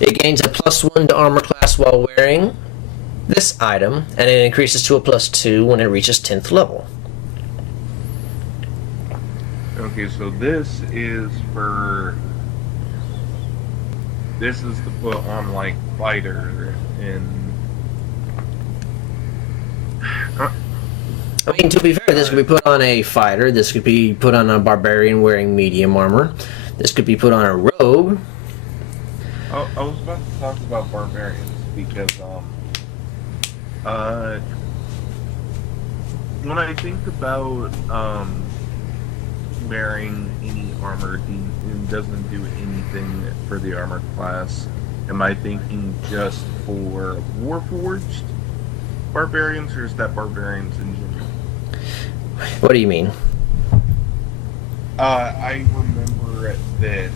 It gains a +1 to armor class while wearing this item, and it increases to a +2 when it reaches 10th level. Okay, so this is to put on like fighter and. I mean, to be fair, this could be put on a fighter, this could be put on a barbarian wearing medium armor, this could be put on a rogue. I was about to talk about barbarians because when I think about wearing any armor and doesn't do anything for the armor class, am I thinking just for Warforged barbarians, or is that barbarians in general? What do you mean? I remember that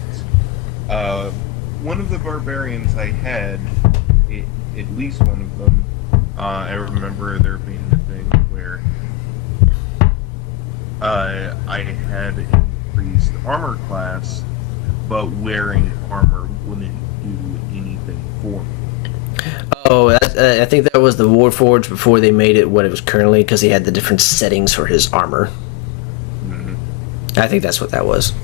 one of the barbarians I had, at least one of them, I remember there being a thing where I had increased armor class, but wearing armor wouldn't do anything for me. Oh, I think that was the Warforged before they made it what it was currently, because he had the different settings for his armor. Mm-hmm. I think that's what that was.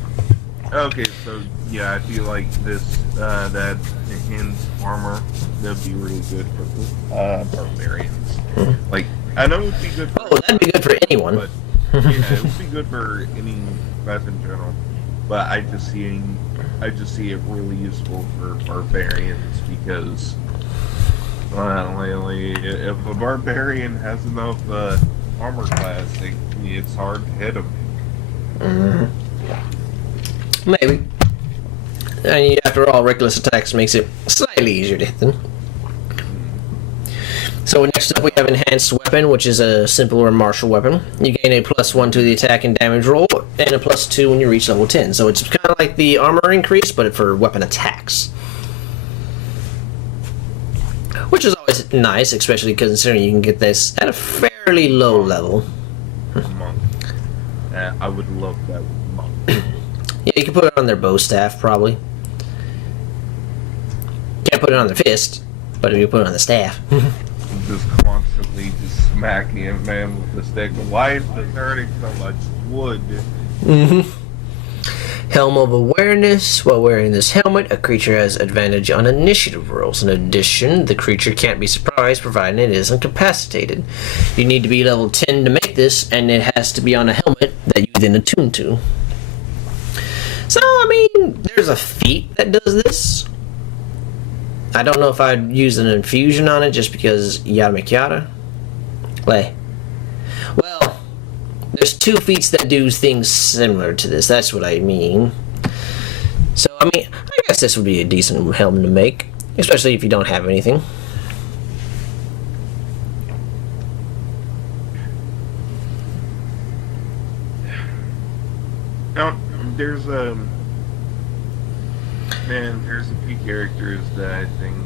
Okay, so yeah, I feel like this that enhanced armor that'd be really good for barbarians. Mm-hmm. Like, I know it would be good for that'd be good for anyone. But, yeah, it would be good for any class in general. But I just see it really useful for barbarians because, well, if a barbarian has enough armor class, it's hard to hit them. Mm-hmm. Maybe. And after all, reckless attacks makes it slightly easier to hit them. So next up we have Enhanced Weapon, which is a simpler martial weapon. You gain a +1 to the attack and damage roll, and a +2 when you reach level 10. So it's kind of like the armor increase, but for weapon attacks. Which is always nice, especially considering you can get this at a fairly low level. Monk. I would love that with monk. Yeah, you can put it on their bow staff, probably. Can't put it on their fist, but if you put it on the staff. Just constantly just smacking a man with the stick. Why is this hurting so much? Wood. Mm-hmm. Helm of Awareness. While wearing this helmet, a creature has advantage on initiative rolls. In addition, the creature can't be surprised provided it is incapacitated. You need to be level 10 to make this, and it has to be on a helmet that you then attune to. So, I mean, there's a feat that does this. I don't know if I'd use an infusion on it just because yada make yada. Well, there's two feats that do things similar to this. That's what I mean. So, I mean, I guess this would be a decent helmet to make, especially if you don't have anything. Now, there's a few characters that I think,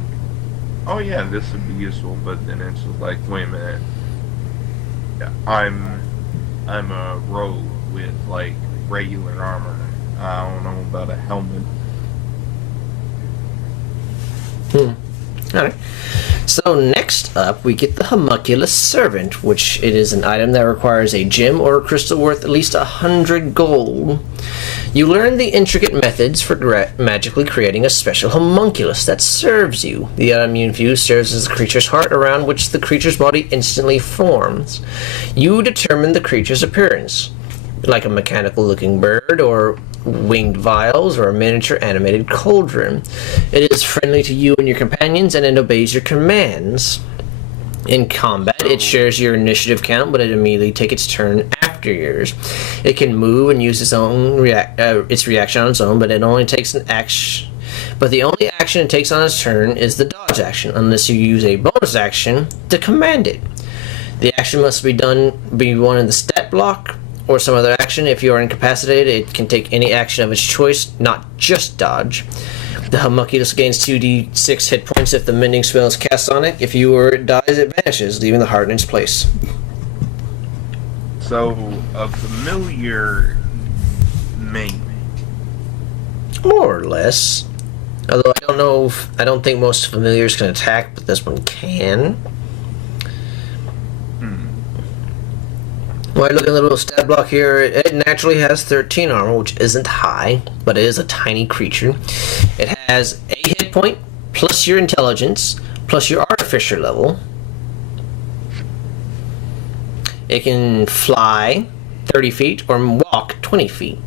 oh yeah, this would be useful, but then it's just like, wait a minute, I'm a rogue with like regular armor. I don't know about a helmet. Alright. So next up, we get the Homunculus Servant, which it is an item that requires a gem or a crystal worth at least 100 gold. You learn the intricate methods for magically creating a special homunculus that serves you. The item you infuse serves as the creature's heart, around which the creature's body instantly forms. You determine the creature's appearance, like a mechanical-looking bird, or winged vials, or a miniature animated cauldron. It is friendly to you and your companions, and it obeys your commands. In combat, it shares your initiative count, but it immediately takes its turn after yours. It can move and use its own its reaction on its own, but it only takes an action. But the only action it takes on its turn is the dodge action, unless you use a bonus action to command it. The action must be one in the stat block or some other action. If you are incapacitated, it can take any action of its choice, not just dodge. The homunculus gains 2d6 hit points if the mending spell is cast on it. If you or it dies, it vanishes, leaving the heart in its place. So, a familiar main. More or less. Although I don't think most familiars can attack, but this one can. When I look at the little stat block here, it naturally has 13 armor, which isn't high, but it is a tiny creature. It has a hit point, plus your intelligence, plus your Artificer level. It can fly 30 feet or walk 20 feet.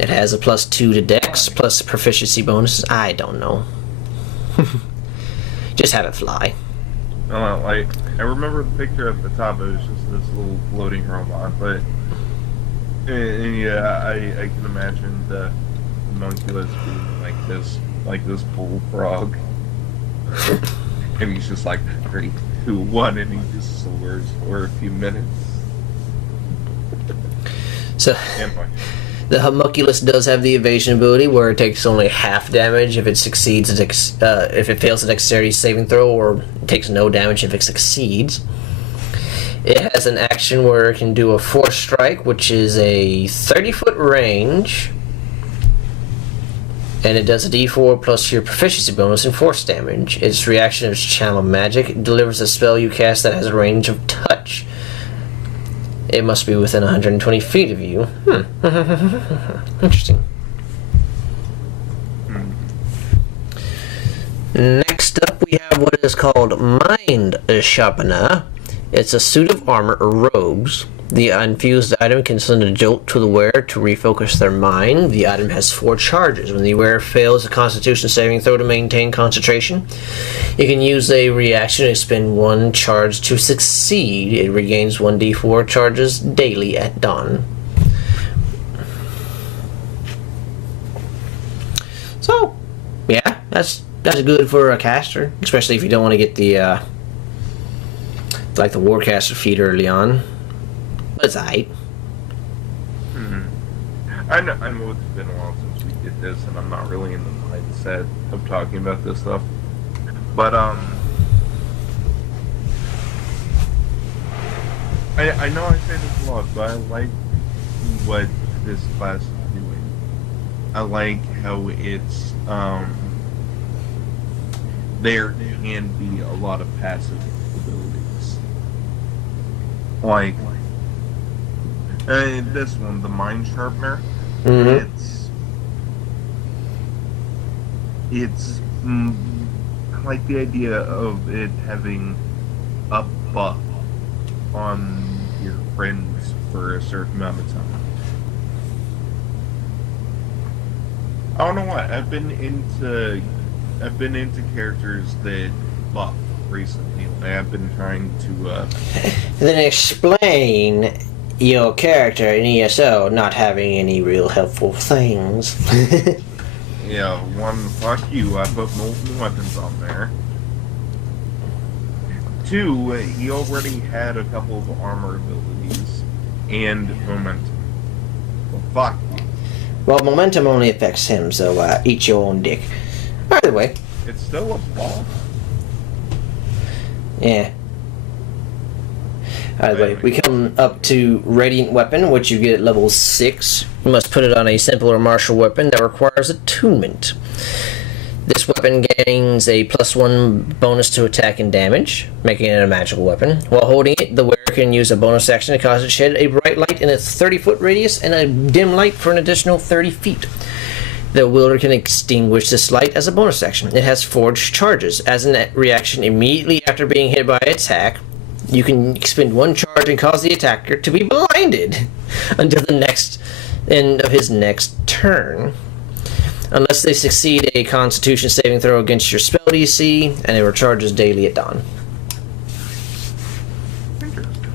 It has a +2 to Dex, plus proficiency bonuses. I don't know. Just have it fly. Like, I remember the picture at the top. It was just this little floating robot, but yeah, I can imagine the homunculus being like this bullfrog, and he's just like 3, 2, 1, and he just soars for a few minutes. So. The homunculus does have the evasion ability, where it takes only half damage if it succeeds. If it fails a dexterity saving throw, or it takes no damage if it succeeds. It has an action where it can do a force strike, which is a 30-foot range, and it does a d4 plus your proficiency bonus and force damage. Its reaction is channel magic. It delivers a spell you cast that has a range of touch. It must be within 120 feet of you. Interesting. Next up, we have what is called Mind Sharpener. It's a suit of armor or robes. The infused item can send a jolt to the wearer to refocus their mind. The item has 4 charges. When the wearer fails a Constitution saving throw to maintain concentration, you can use a reaction to expend 1 charge to succeed. It regains 1d4 charges daily at dawn. So, yeah, that's good for a caster, especially if you don't want to get the like the Warcaster feat early on. But it's aight. I know it's been a while since we did this, and I'm not really in the mindset of talking about this stuff. But I know I say this a lot, but I like what this class is doing. I like how it's there can be a lot of passive abilities. Like this one, the Mind Sharpener. It's I like the idea of it having a buff on your friends for a certain amount of time. I don't know why. I've been into characters that buff recently. I've been trying to Then explain your character in ESO not having any real helpful things. yeah, one, fuck you, I put multiple weapons on there. 2, he already had a couple of armor abilities and momentum. Well, fuck you. Well, momentum only affects him, so eat your own dick. Either way. It's still a buff. Yeah. Either way, we come up to Radiant Weapon, which you get at level 6. You must put it on a simple or martial weapon that requires attunement. This weapon gains a +1 bonus to attack and damage, making it a magical weapon. While holding it, the wearer can use a bonus action to cause it to shed a bright light in a 30-foot radius and a dim light for an additional 30 feet. The wielder can extinguish this light as a bonus action. It has forged charges. As a reaction immediately after being hit by an attack, you can expend 1 charge and cause the attacker to be blinded until the next end of his next turn. Unless they succeed a Constitution saving throw against your spell DC, and it recharges daily at dawn. Interesting.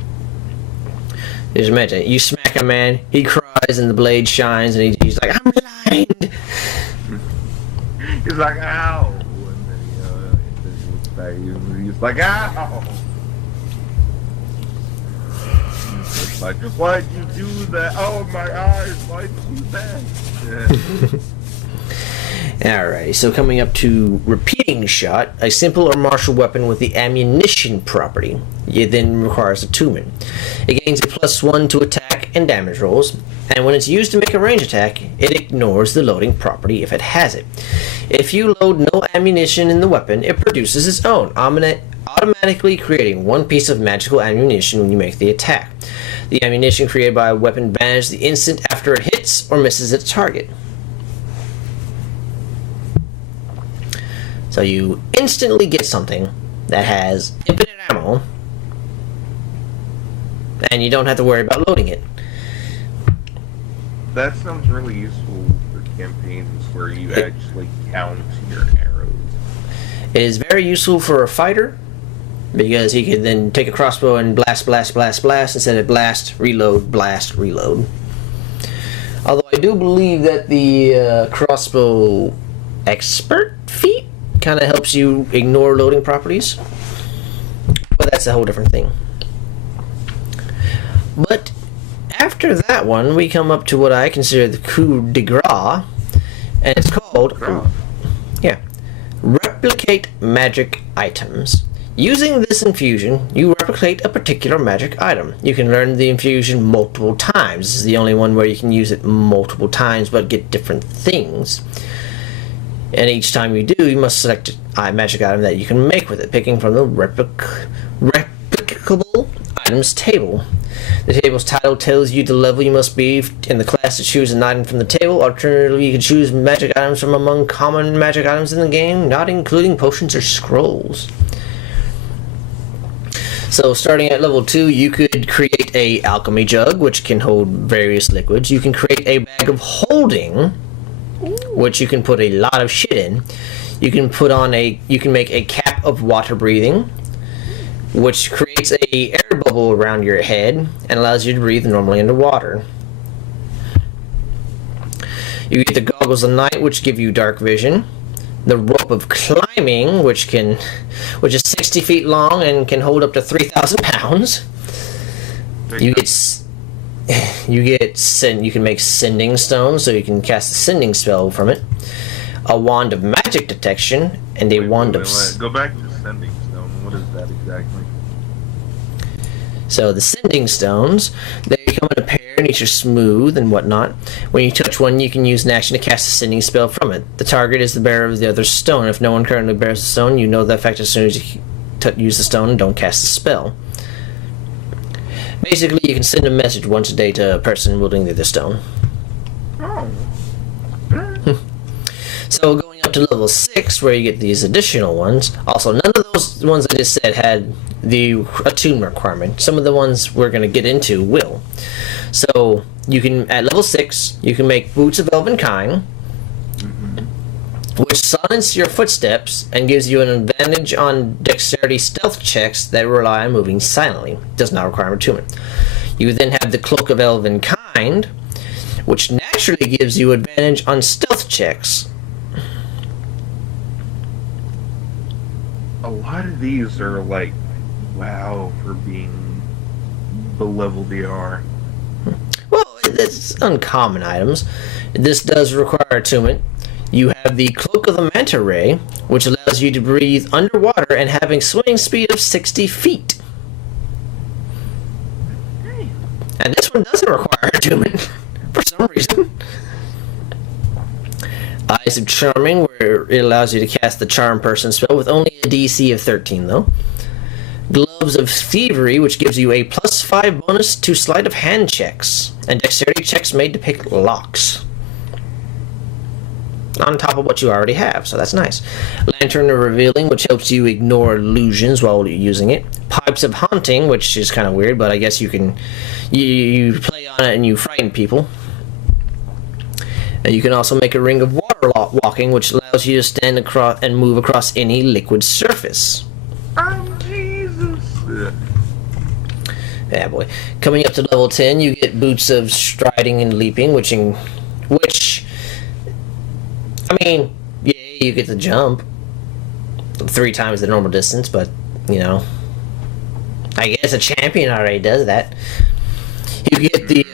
Just imagine, you smack a man, he cries and the blade shines, and he's like, I'm blind! He's like, ow! And then he's like, ow! It's like, why'd you do that? Oh, my eyes, why'd you do that? Yeah. Alright, so coming up to repeating shot, a simple or martial weapon with the ammunition property. It then requires attunement. It gains a +1 to attack and damage rolls, and when it's used to make a range attack, it ignores the loading property if it has it. If you load no ammunition in the weapon, it produces its own, automatically creating 1 piece of magical ammunition when you make the attack. The ammunition created by a weapon vanishes the instant after it hits or misses its target. So you instantly get something that has infinite ammo, and you don't have to worry about loading it. That sounds really useful for campaigns where you actually count your arrows. It is very useful for a fighter, because he can then take a crossbow and blast, blast, blast, blast, instead of blast, reload, blast, reload. Although I do believe that the crossbow expert feat kind of helps you ignore loading properties, but that's a whole different thing. But after that one, we come up to what I consider the coup de grace, and it's called replicate magic items. Using this infusion, you replicate a particular magic item. You can learn the infusion multiple times. This is the only one where you can use it multiple times but get different things. And each time you do, you must select a magic item that you can make with it, picking from the replicable items table. The table's title tells you the level you must be in the class to choose an item from the table. Alternatively, you can choose magic items from among common magic items in the game, not including potions or scrolls. So starting at level 2, you could create a alchemy jug, which can hold various liquids. You can create a bag of holding, which you can put a lot of shit in. You can make a cap of water breathing, which creates a air bubble around your head and allows you to breathe normally underwater. You get the goggles of night, which give you dark vision. The rope of climbing, which is 60 feet long and can hold up to 3,000 pounds. You can make sending stones, so you can cast a sending spell from it. A wand of magic detection and a wand of... Go back to sending stone. What is that exactly? So the sending stones, they come in a pair and each are smooth and whatnot. When you touch one, you can use an action to cast a sending spell from it. The target is the bearer of the other stone. If no one currently bears the stone, you know the effect as soon as you use the stone and don't cast the spell. Basically, you can send a message once a day to a person wielding the other stone. Oh. So going up to level 6, where you get these additional ones. Also, none of those ones I just said had the attunement requirement. Some of the ones we're going to get into will. So you can, at level 6, you can make boots of elven kind, which silence your footsteps and gives you an advantage on dexterity stealth checks that rely on moving silently. Does not require attunement. You then have the cloak of elven kind, which naturally gives you advantage on stealth checks. A lot of these are like, wow, for being the level they are. Well, it's uncommon items. This does require attunement. You have the Cloak of the Manta Ray, which allows you to breathe underwater and having swimming speed of 60 feet. And this one doesn't require attunement, for some reason. Eyes of Charming, where it allows you to cast the Charm Person spell with only a DC of 13, though. Gloves of Thievery, which gives you a +5 bonus to sleight of hand checks and dexterity checks made to pick locks. On top of what you already have, so that's nice. Lantern of Revealing, which helps you ignore illusions while you're using it. Pipes of Haunting, which is kind of weird, but I guess you can you play on it and you frighten people. And you can also make a Ring of Water Walking, which allows you to stand across and move across any liquid surface. Jesus. Yeah, boy. Coming up to level 10, you get Boots of Striding and Leaping, which I mean, yeah, you get the jump 3 times the normal distance, but, you know, I guess a champion already does that. You get the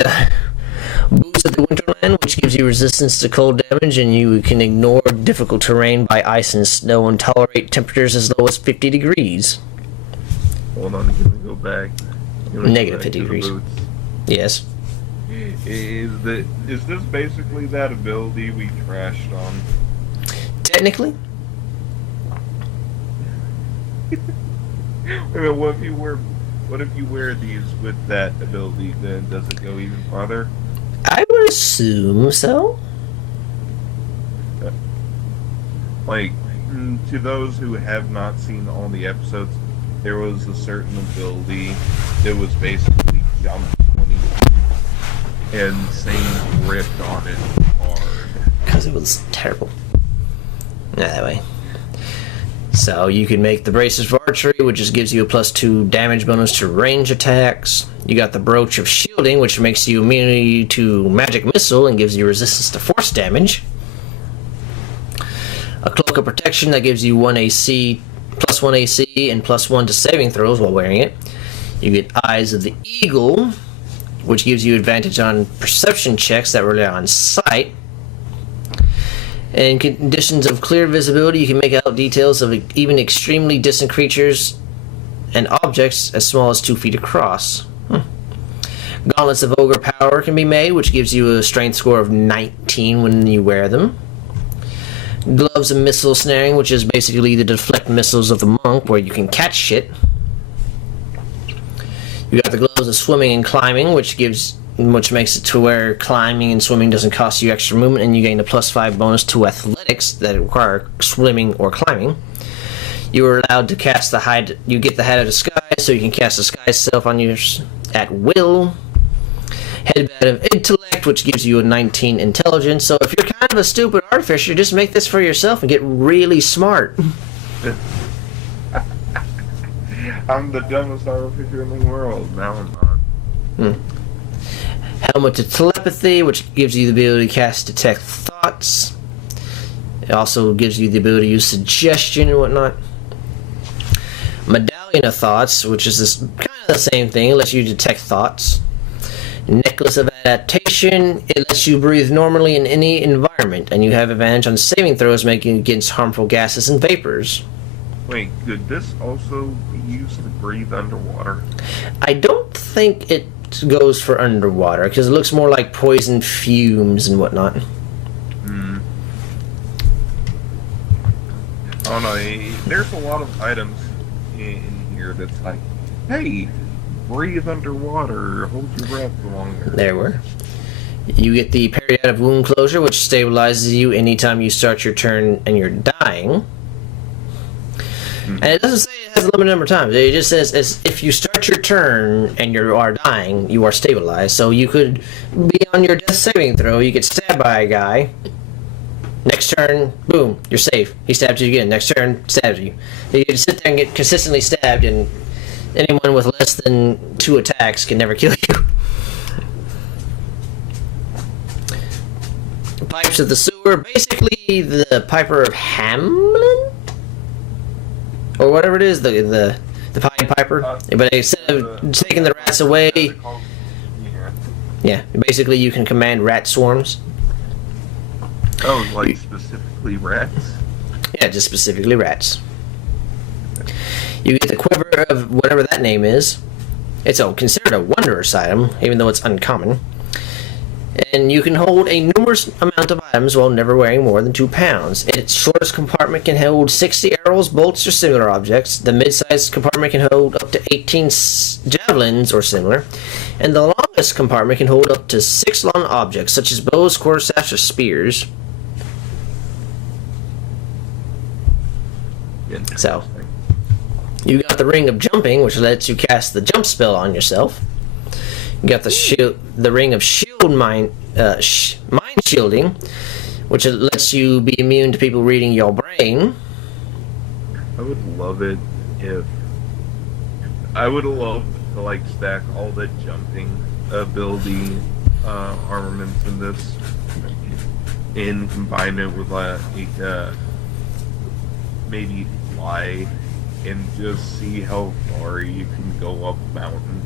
Boots of the Winterland, which gives you resistance to cold damage, and you can ignore difficult terrain by ice and snow and tolerate temperatures as low as 50 degrees. Hold on, can we go back? Negative 50 degrees. Yes. Is this basically that ability we trashed on? Technically. Wait a minute, what if you wear these with that ability? Then does it go even farther? I would assume so. Like, to those who have not seen all the episodes, there was a certain ability that was basically jump 20 and Sane ripped on it hard. Because it was terrible. Not that way. So you can make the Braces for Archery, which just gives you a +2 damage bonus to range attacks. You got the Brooch of Shielding, which makes you immune to Magic Missile and gives you resistance to force damage. A Cloak of Protection that gives you +1 AC, and +1 to saving throws while wearing it. You get Eyes of the Eagle, which gives you advantage on perception checks that rely on sight. In conditions of clear visibility, you can make out details of even extremely distant creatures and objects as small as 2 feet across. Gauntlets of Ogre Power can be made, which gives you a strength score of 19 when you wear them. Gloves of Missile Snaring, which is basically the deflect missiles of the monk, where you can catch shit. You got the Gloves of Swimming and Climbing, which makes it to where climbing and swimming doesn't cost you extra movement, and you gain a +5 bonus to athletics that require swimming or climbing. You are allowed to cast you get the Hat of Disguise, so you can cast Disguise Self on yours at will. Headband of Intellect, which gives you a 19 intelligence, so if you're kind of a stupid artificer, just make this for yourself and get really smart. I'm the dumbest artificer in the world. Now I'm not. Helmet of Telepathy, which gives you the ability to cast Detect Thoughts. It also gives you the ability to use Suggestion and whatnot. Medallion of Thoughts, which is this kind of the same thing, it lets you detect thoughts. Necklace of Adaptation, it lets you breathe normally in any environment, and you have advantage on saving throws making against harmful gases and vapors. Wait, could this also be used to breathe underwater? I don't think it goes for underwater, because it looks more like poison fumes and whatnot. Oh no, there's a lot of items in here that's like, hey, breathe underwater, hold your breath longer. There were. You get the Periodic Wound Closure, which stabilizes you anytime you start your turn and you're dying. And it doesn't say it has a limited number of times. It just says as if you start your turn and you are dying, you are stabilized. So you could be on your death saving throw, you get stabbed by a guy. Next turn, boom, you're safe. He stabs you again. Next turn, stabs you. You can sit there and get consistently stabbed, and anyone with less than 2 attacks can never kill you. Pipes of the Sewer, basically the Piper of Hamelin? Or whatever it is, the Pied Piper. But instead of taking the rats away, yeah, basically you can command rat swarms. Oh, like specifically rats? Yeah, just specifically rats. You get the Quiver of whatever that name is. It's considered a wondrous item, even though it's uncommon. And you can hold a numerous amount of items while never weighing more than 2 pounds. Its shortest compartment can hold 60 arrows, bolts, or similar objects. The mid-sized compartment can hold up to 18 javelins or similar. And the longest compartment can hold up to 6 long objects, such as bows, quarterstaffs, or spears. So, you got the Ring of Jumping, which lets you cast the jump spell on yourself. You got the Ring of Mind Shielding, which lets you be immune to people reading your brain. I would love it if I would love to like stack all the jumping ability armaments in this and combine it with maybe fly and just see how far you can go up mountain.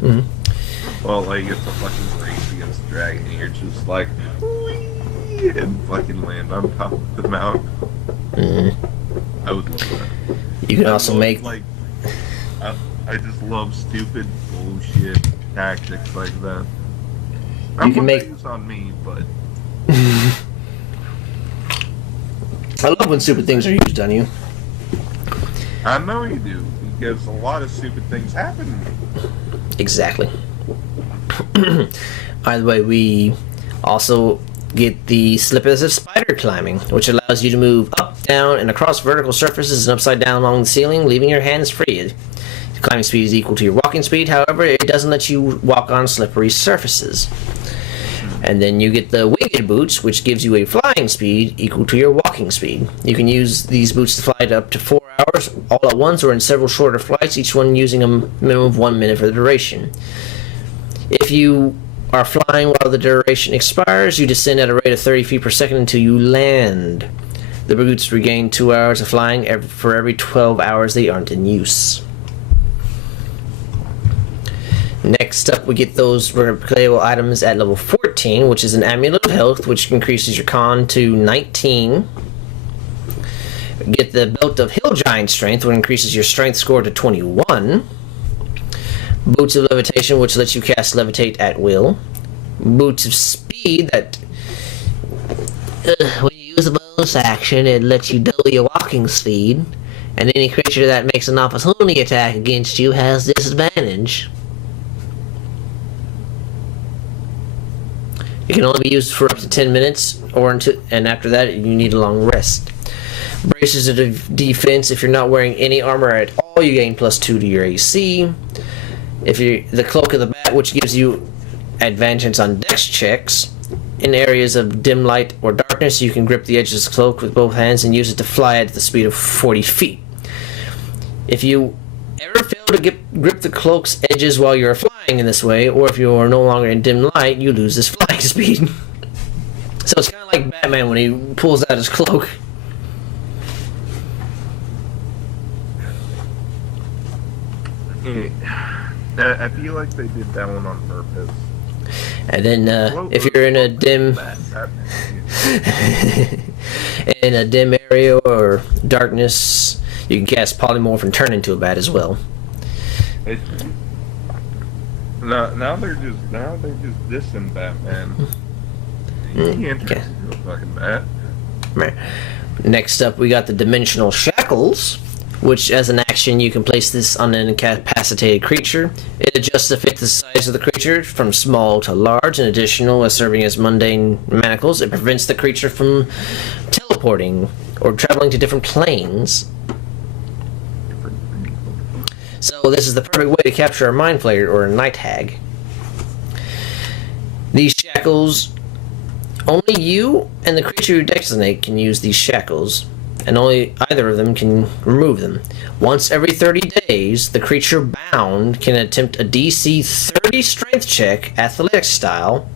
Mm-hmm. Well, like it's a fucking race against a dragon, and you're just like, whee, and fucking land on top of the mountain. Mm-hmm. I would love that. You can also make like. I just love stupid bullshit tactics like that. You can make this on me, but I love when stupid things are used on you. I know you do, because a lot of stupid things happen to me. Exactly. By the way, we also get the Slippers of Spider Climbing, which allows you to move up, down, and across vertical surfaces and upside down along the ceiling, leaving your hands free. The climbing speed is equal to your walking speed, however, it doesn't let you walk on slippery surfaces. And then you get the Winged Boots, which gives you a flying speed equal to your walking speed. You can use these boots to fly to up to 4 hours all at once or in several shorter flights, each one using a minimum of 1 minute for the duration. If you are flying while the duration expires, you descend at a rate of 30 feet per second until you land. The boots regain 2 hours of flying for every 12 hours they aren't in use. Next up, we get those playable items at level 14, which is an Amulet of Health, which increases your con to 19. Get the Belt of Hill Giant Strength, which increases your strength score to 21. Boots of Levitation, which lets you cast Levitate at will. Boots of Speed, that when you use a bonus action, it lets you double your walking speed. And any creature that makes an opportunity attack against you has disadvantage. It can only be used for up to 10 minutes, and after that, you need a long rest. Braces of Defense. If you're not wearing any armor at all, you gain +2 to your AC. The Cloak of the Bat, which gives you advantage on dex checks. In areas of dim light or darkness, you can grip the edges of the cloak with both hands and use it to fly at the speed of 40 feet. If you ever fail to grip the cloak's edges while you're flying in this way, or if you are no longer in dim light, you lose this flying speed. So it's kind of like Batman when he pulls out his cloak. I feel like they did that one on purpose. And then if you're in a dim in a dim area or darkness, you can cast Polymorph and turn into a bat as well. Now they're just dissing Batman. You can't turn into a fucking bat. Next up, we got the Dimensional Shackles, which as an action you can place this on an incapacitated creature. It adjusts to fit the size of the creature from small to large. In addition, as serving as mundane manacles, it prevents the creature from teleporting or traveling to different planes. So this is the perfect way to capture a Mind Flayer or a Night Hag. These shackles, only you and the creature you designate can use these shackles, and only either of them can remove them. Once every 30 days, the creature bound can attempt a DC 30 strength check, athletics style,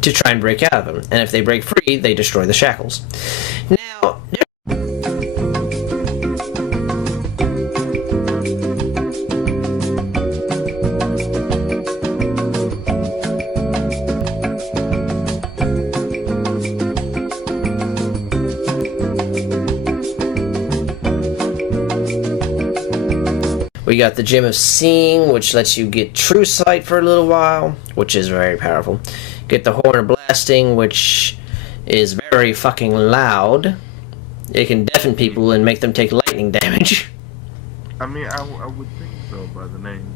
to try and break out of them. And if they break free, they destroy the shackles. Now, we got the Gem of Seeing, which lets you get True Sight for a little while, which is very powerful. Get the Horn of Blasting, which is very fucking loud. It can deafen people and make them take lightning damage. I mean, I would think so by the name.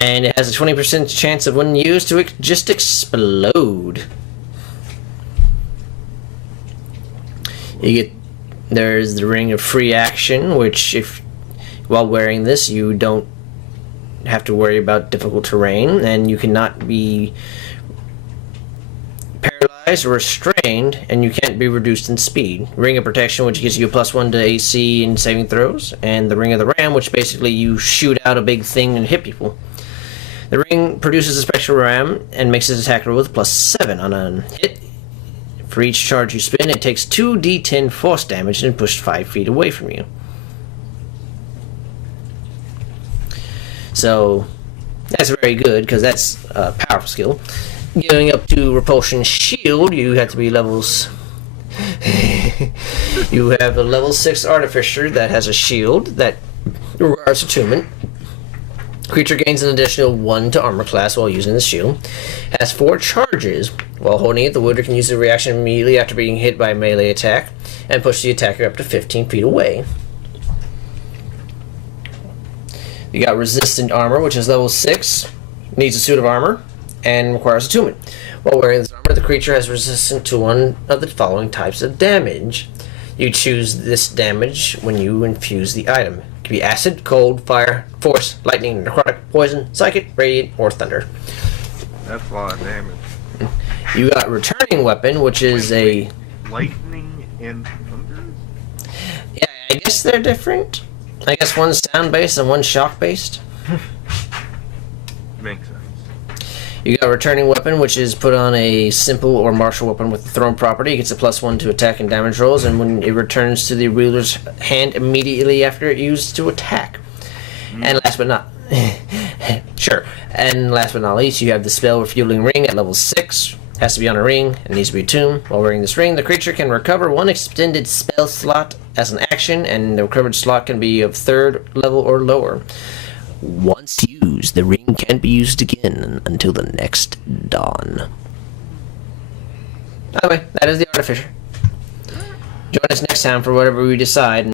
And it has a 20% chance of, when used, to just explode. There's the Ring of Free Action, which, if while wearing this, you don't have to worry about difficult terrain, and you cannot be paralyzed or restrained, and you can't be reduced in speed. Ring of Protection, which gives you a +1 to AC and saving throws, and the Ring of the Ram, which basically you shoot out a big thing and hit people. The ring produces a special ram and makes its attack roll with +7 on a hit. For each charge you spin, it takes 2d10 force damage and pushed 5 feet away from you. So that's very good, because that's a powerful skill. Going up to Repulsion Shield, you have to be levels... You have a level 6 Artificer that has a shield that requires attunement. Creature gains an additional 1 to armor class while using the shield. Has 4 charges. While holding it, the wielder can use the reaction immediately after being hit by a melee attack and push the attacker up to 15 feet away. You got Resistant Armor, which is level 6, needs a suit of armor, and requires attunement. While wearing this armor, the creature has resistance to one of the following types of damage. You choose this damage when you infuse the item. It can be acid, cold, fire, force, lightning, necrotic, poison, psychic, radiant, or thunder. That's a lot of damage. You got Returning Weapon, which is a... Lightning and thunder? Yeah, I guess they're different. I guess one's sound-based and one's shock-based. Makes sense. You got Returning Weapon, which is put on a simple or martial weapon with the thrown property. It gets a +1 to attack and damage rolls, and when it returns to the wielder's hand immediately after it used to attack. And last but not... Sure. And last but not least, you have the spell Refueling Ring at level 6. Has to be on a ring and needs to be attuned. While wearing this ring, the creature can recover 1 extended spell slot as an action, and the recovered slot can be of 3rd level or lower. Once used, the ring can't be used again until the next dawn. By the way, that is the Artificer. Join us next time for whatever we decide.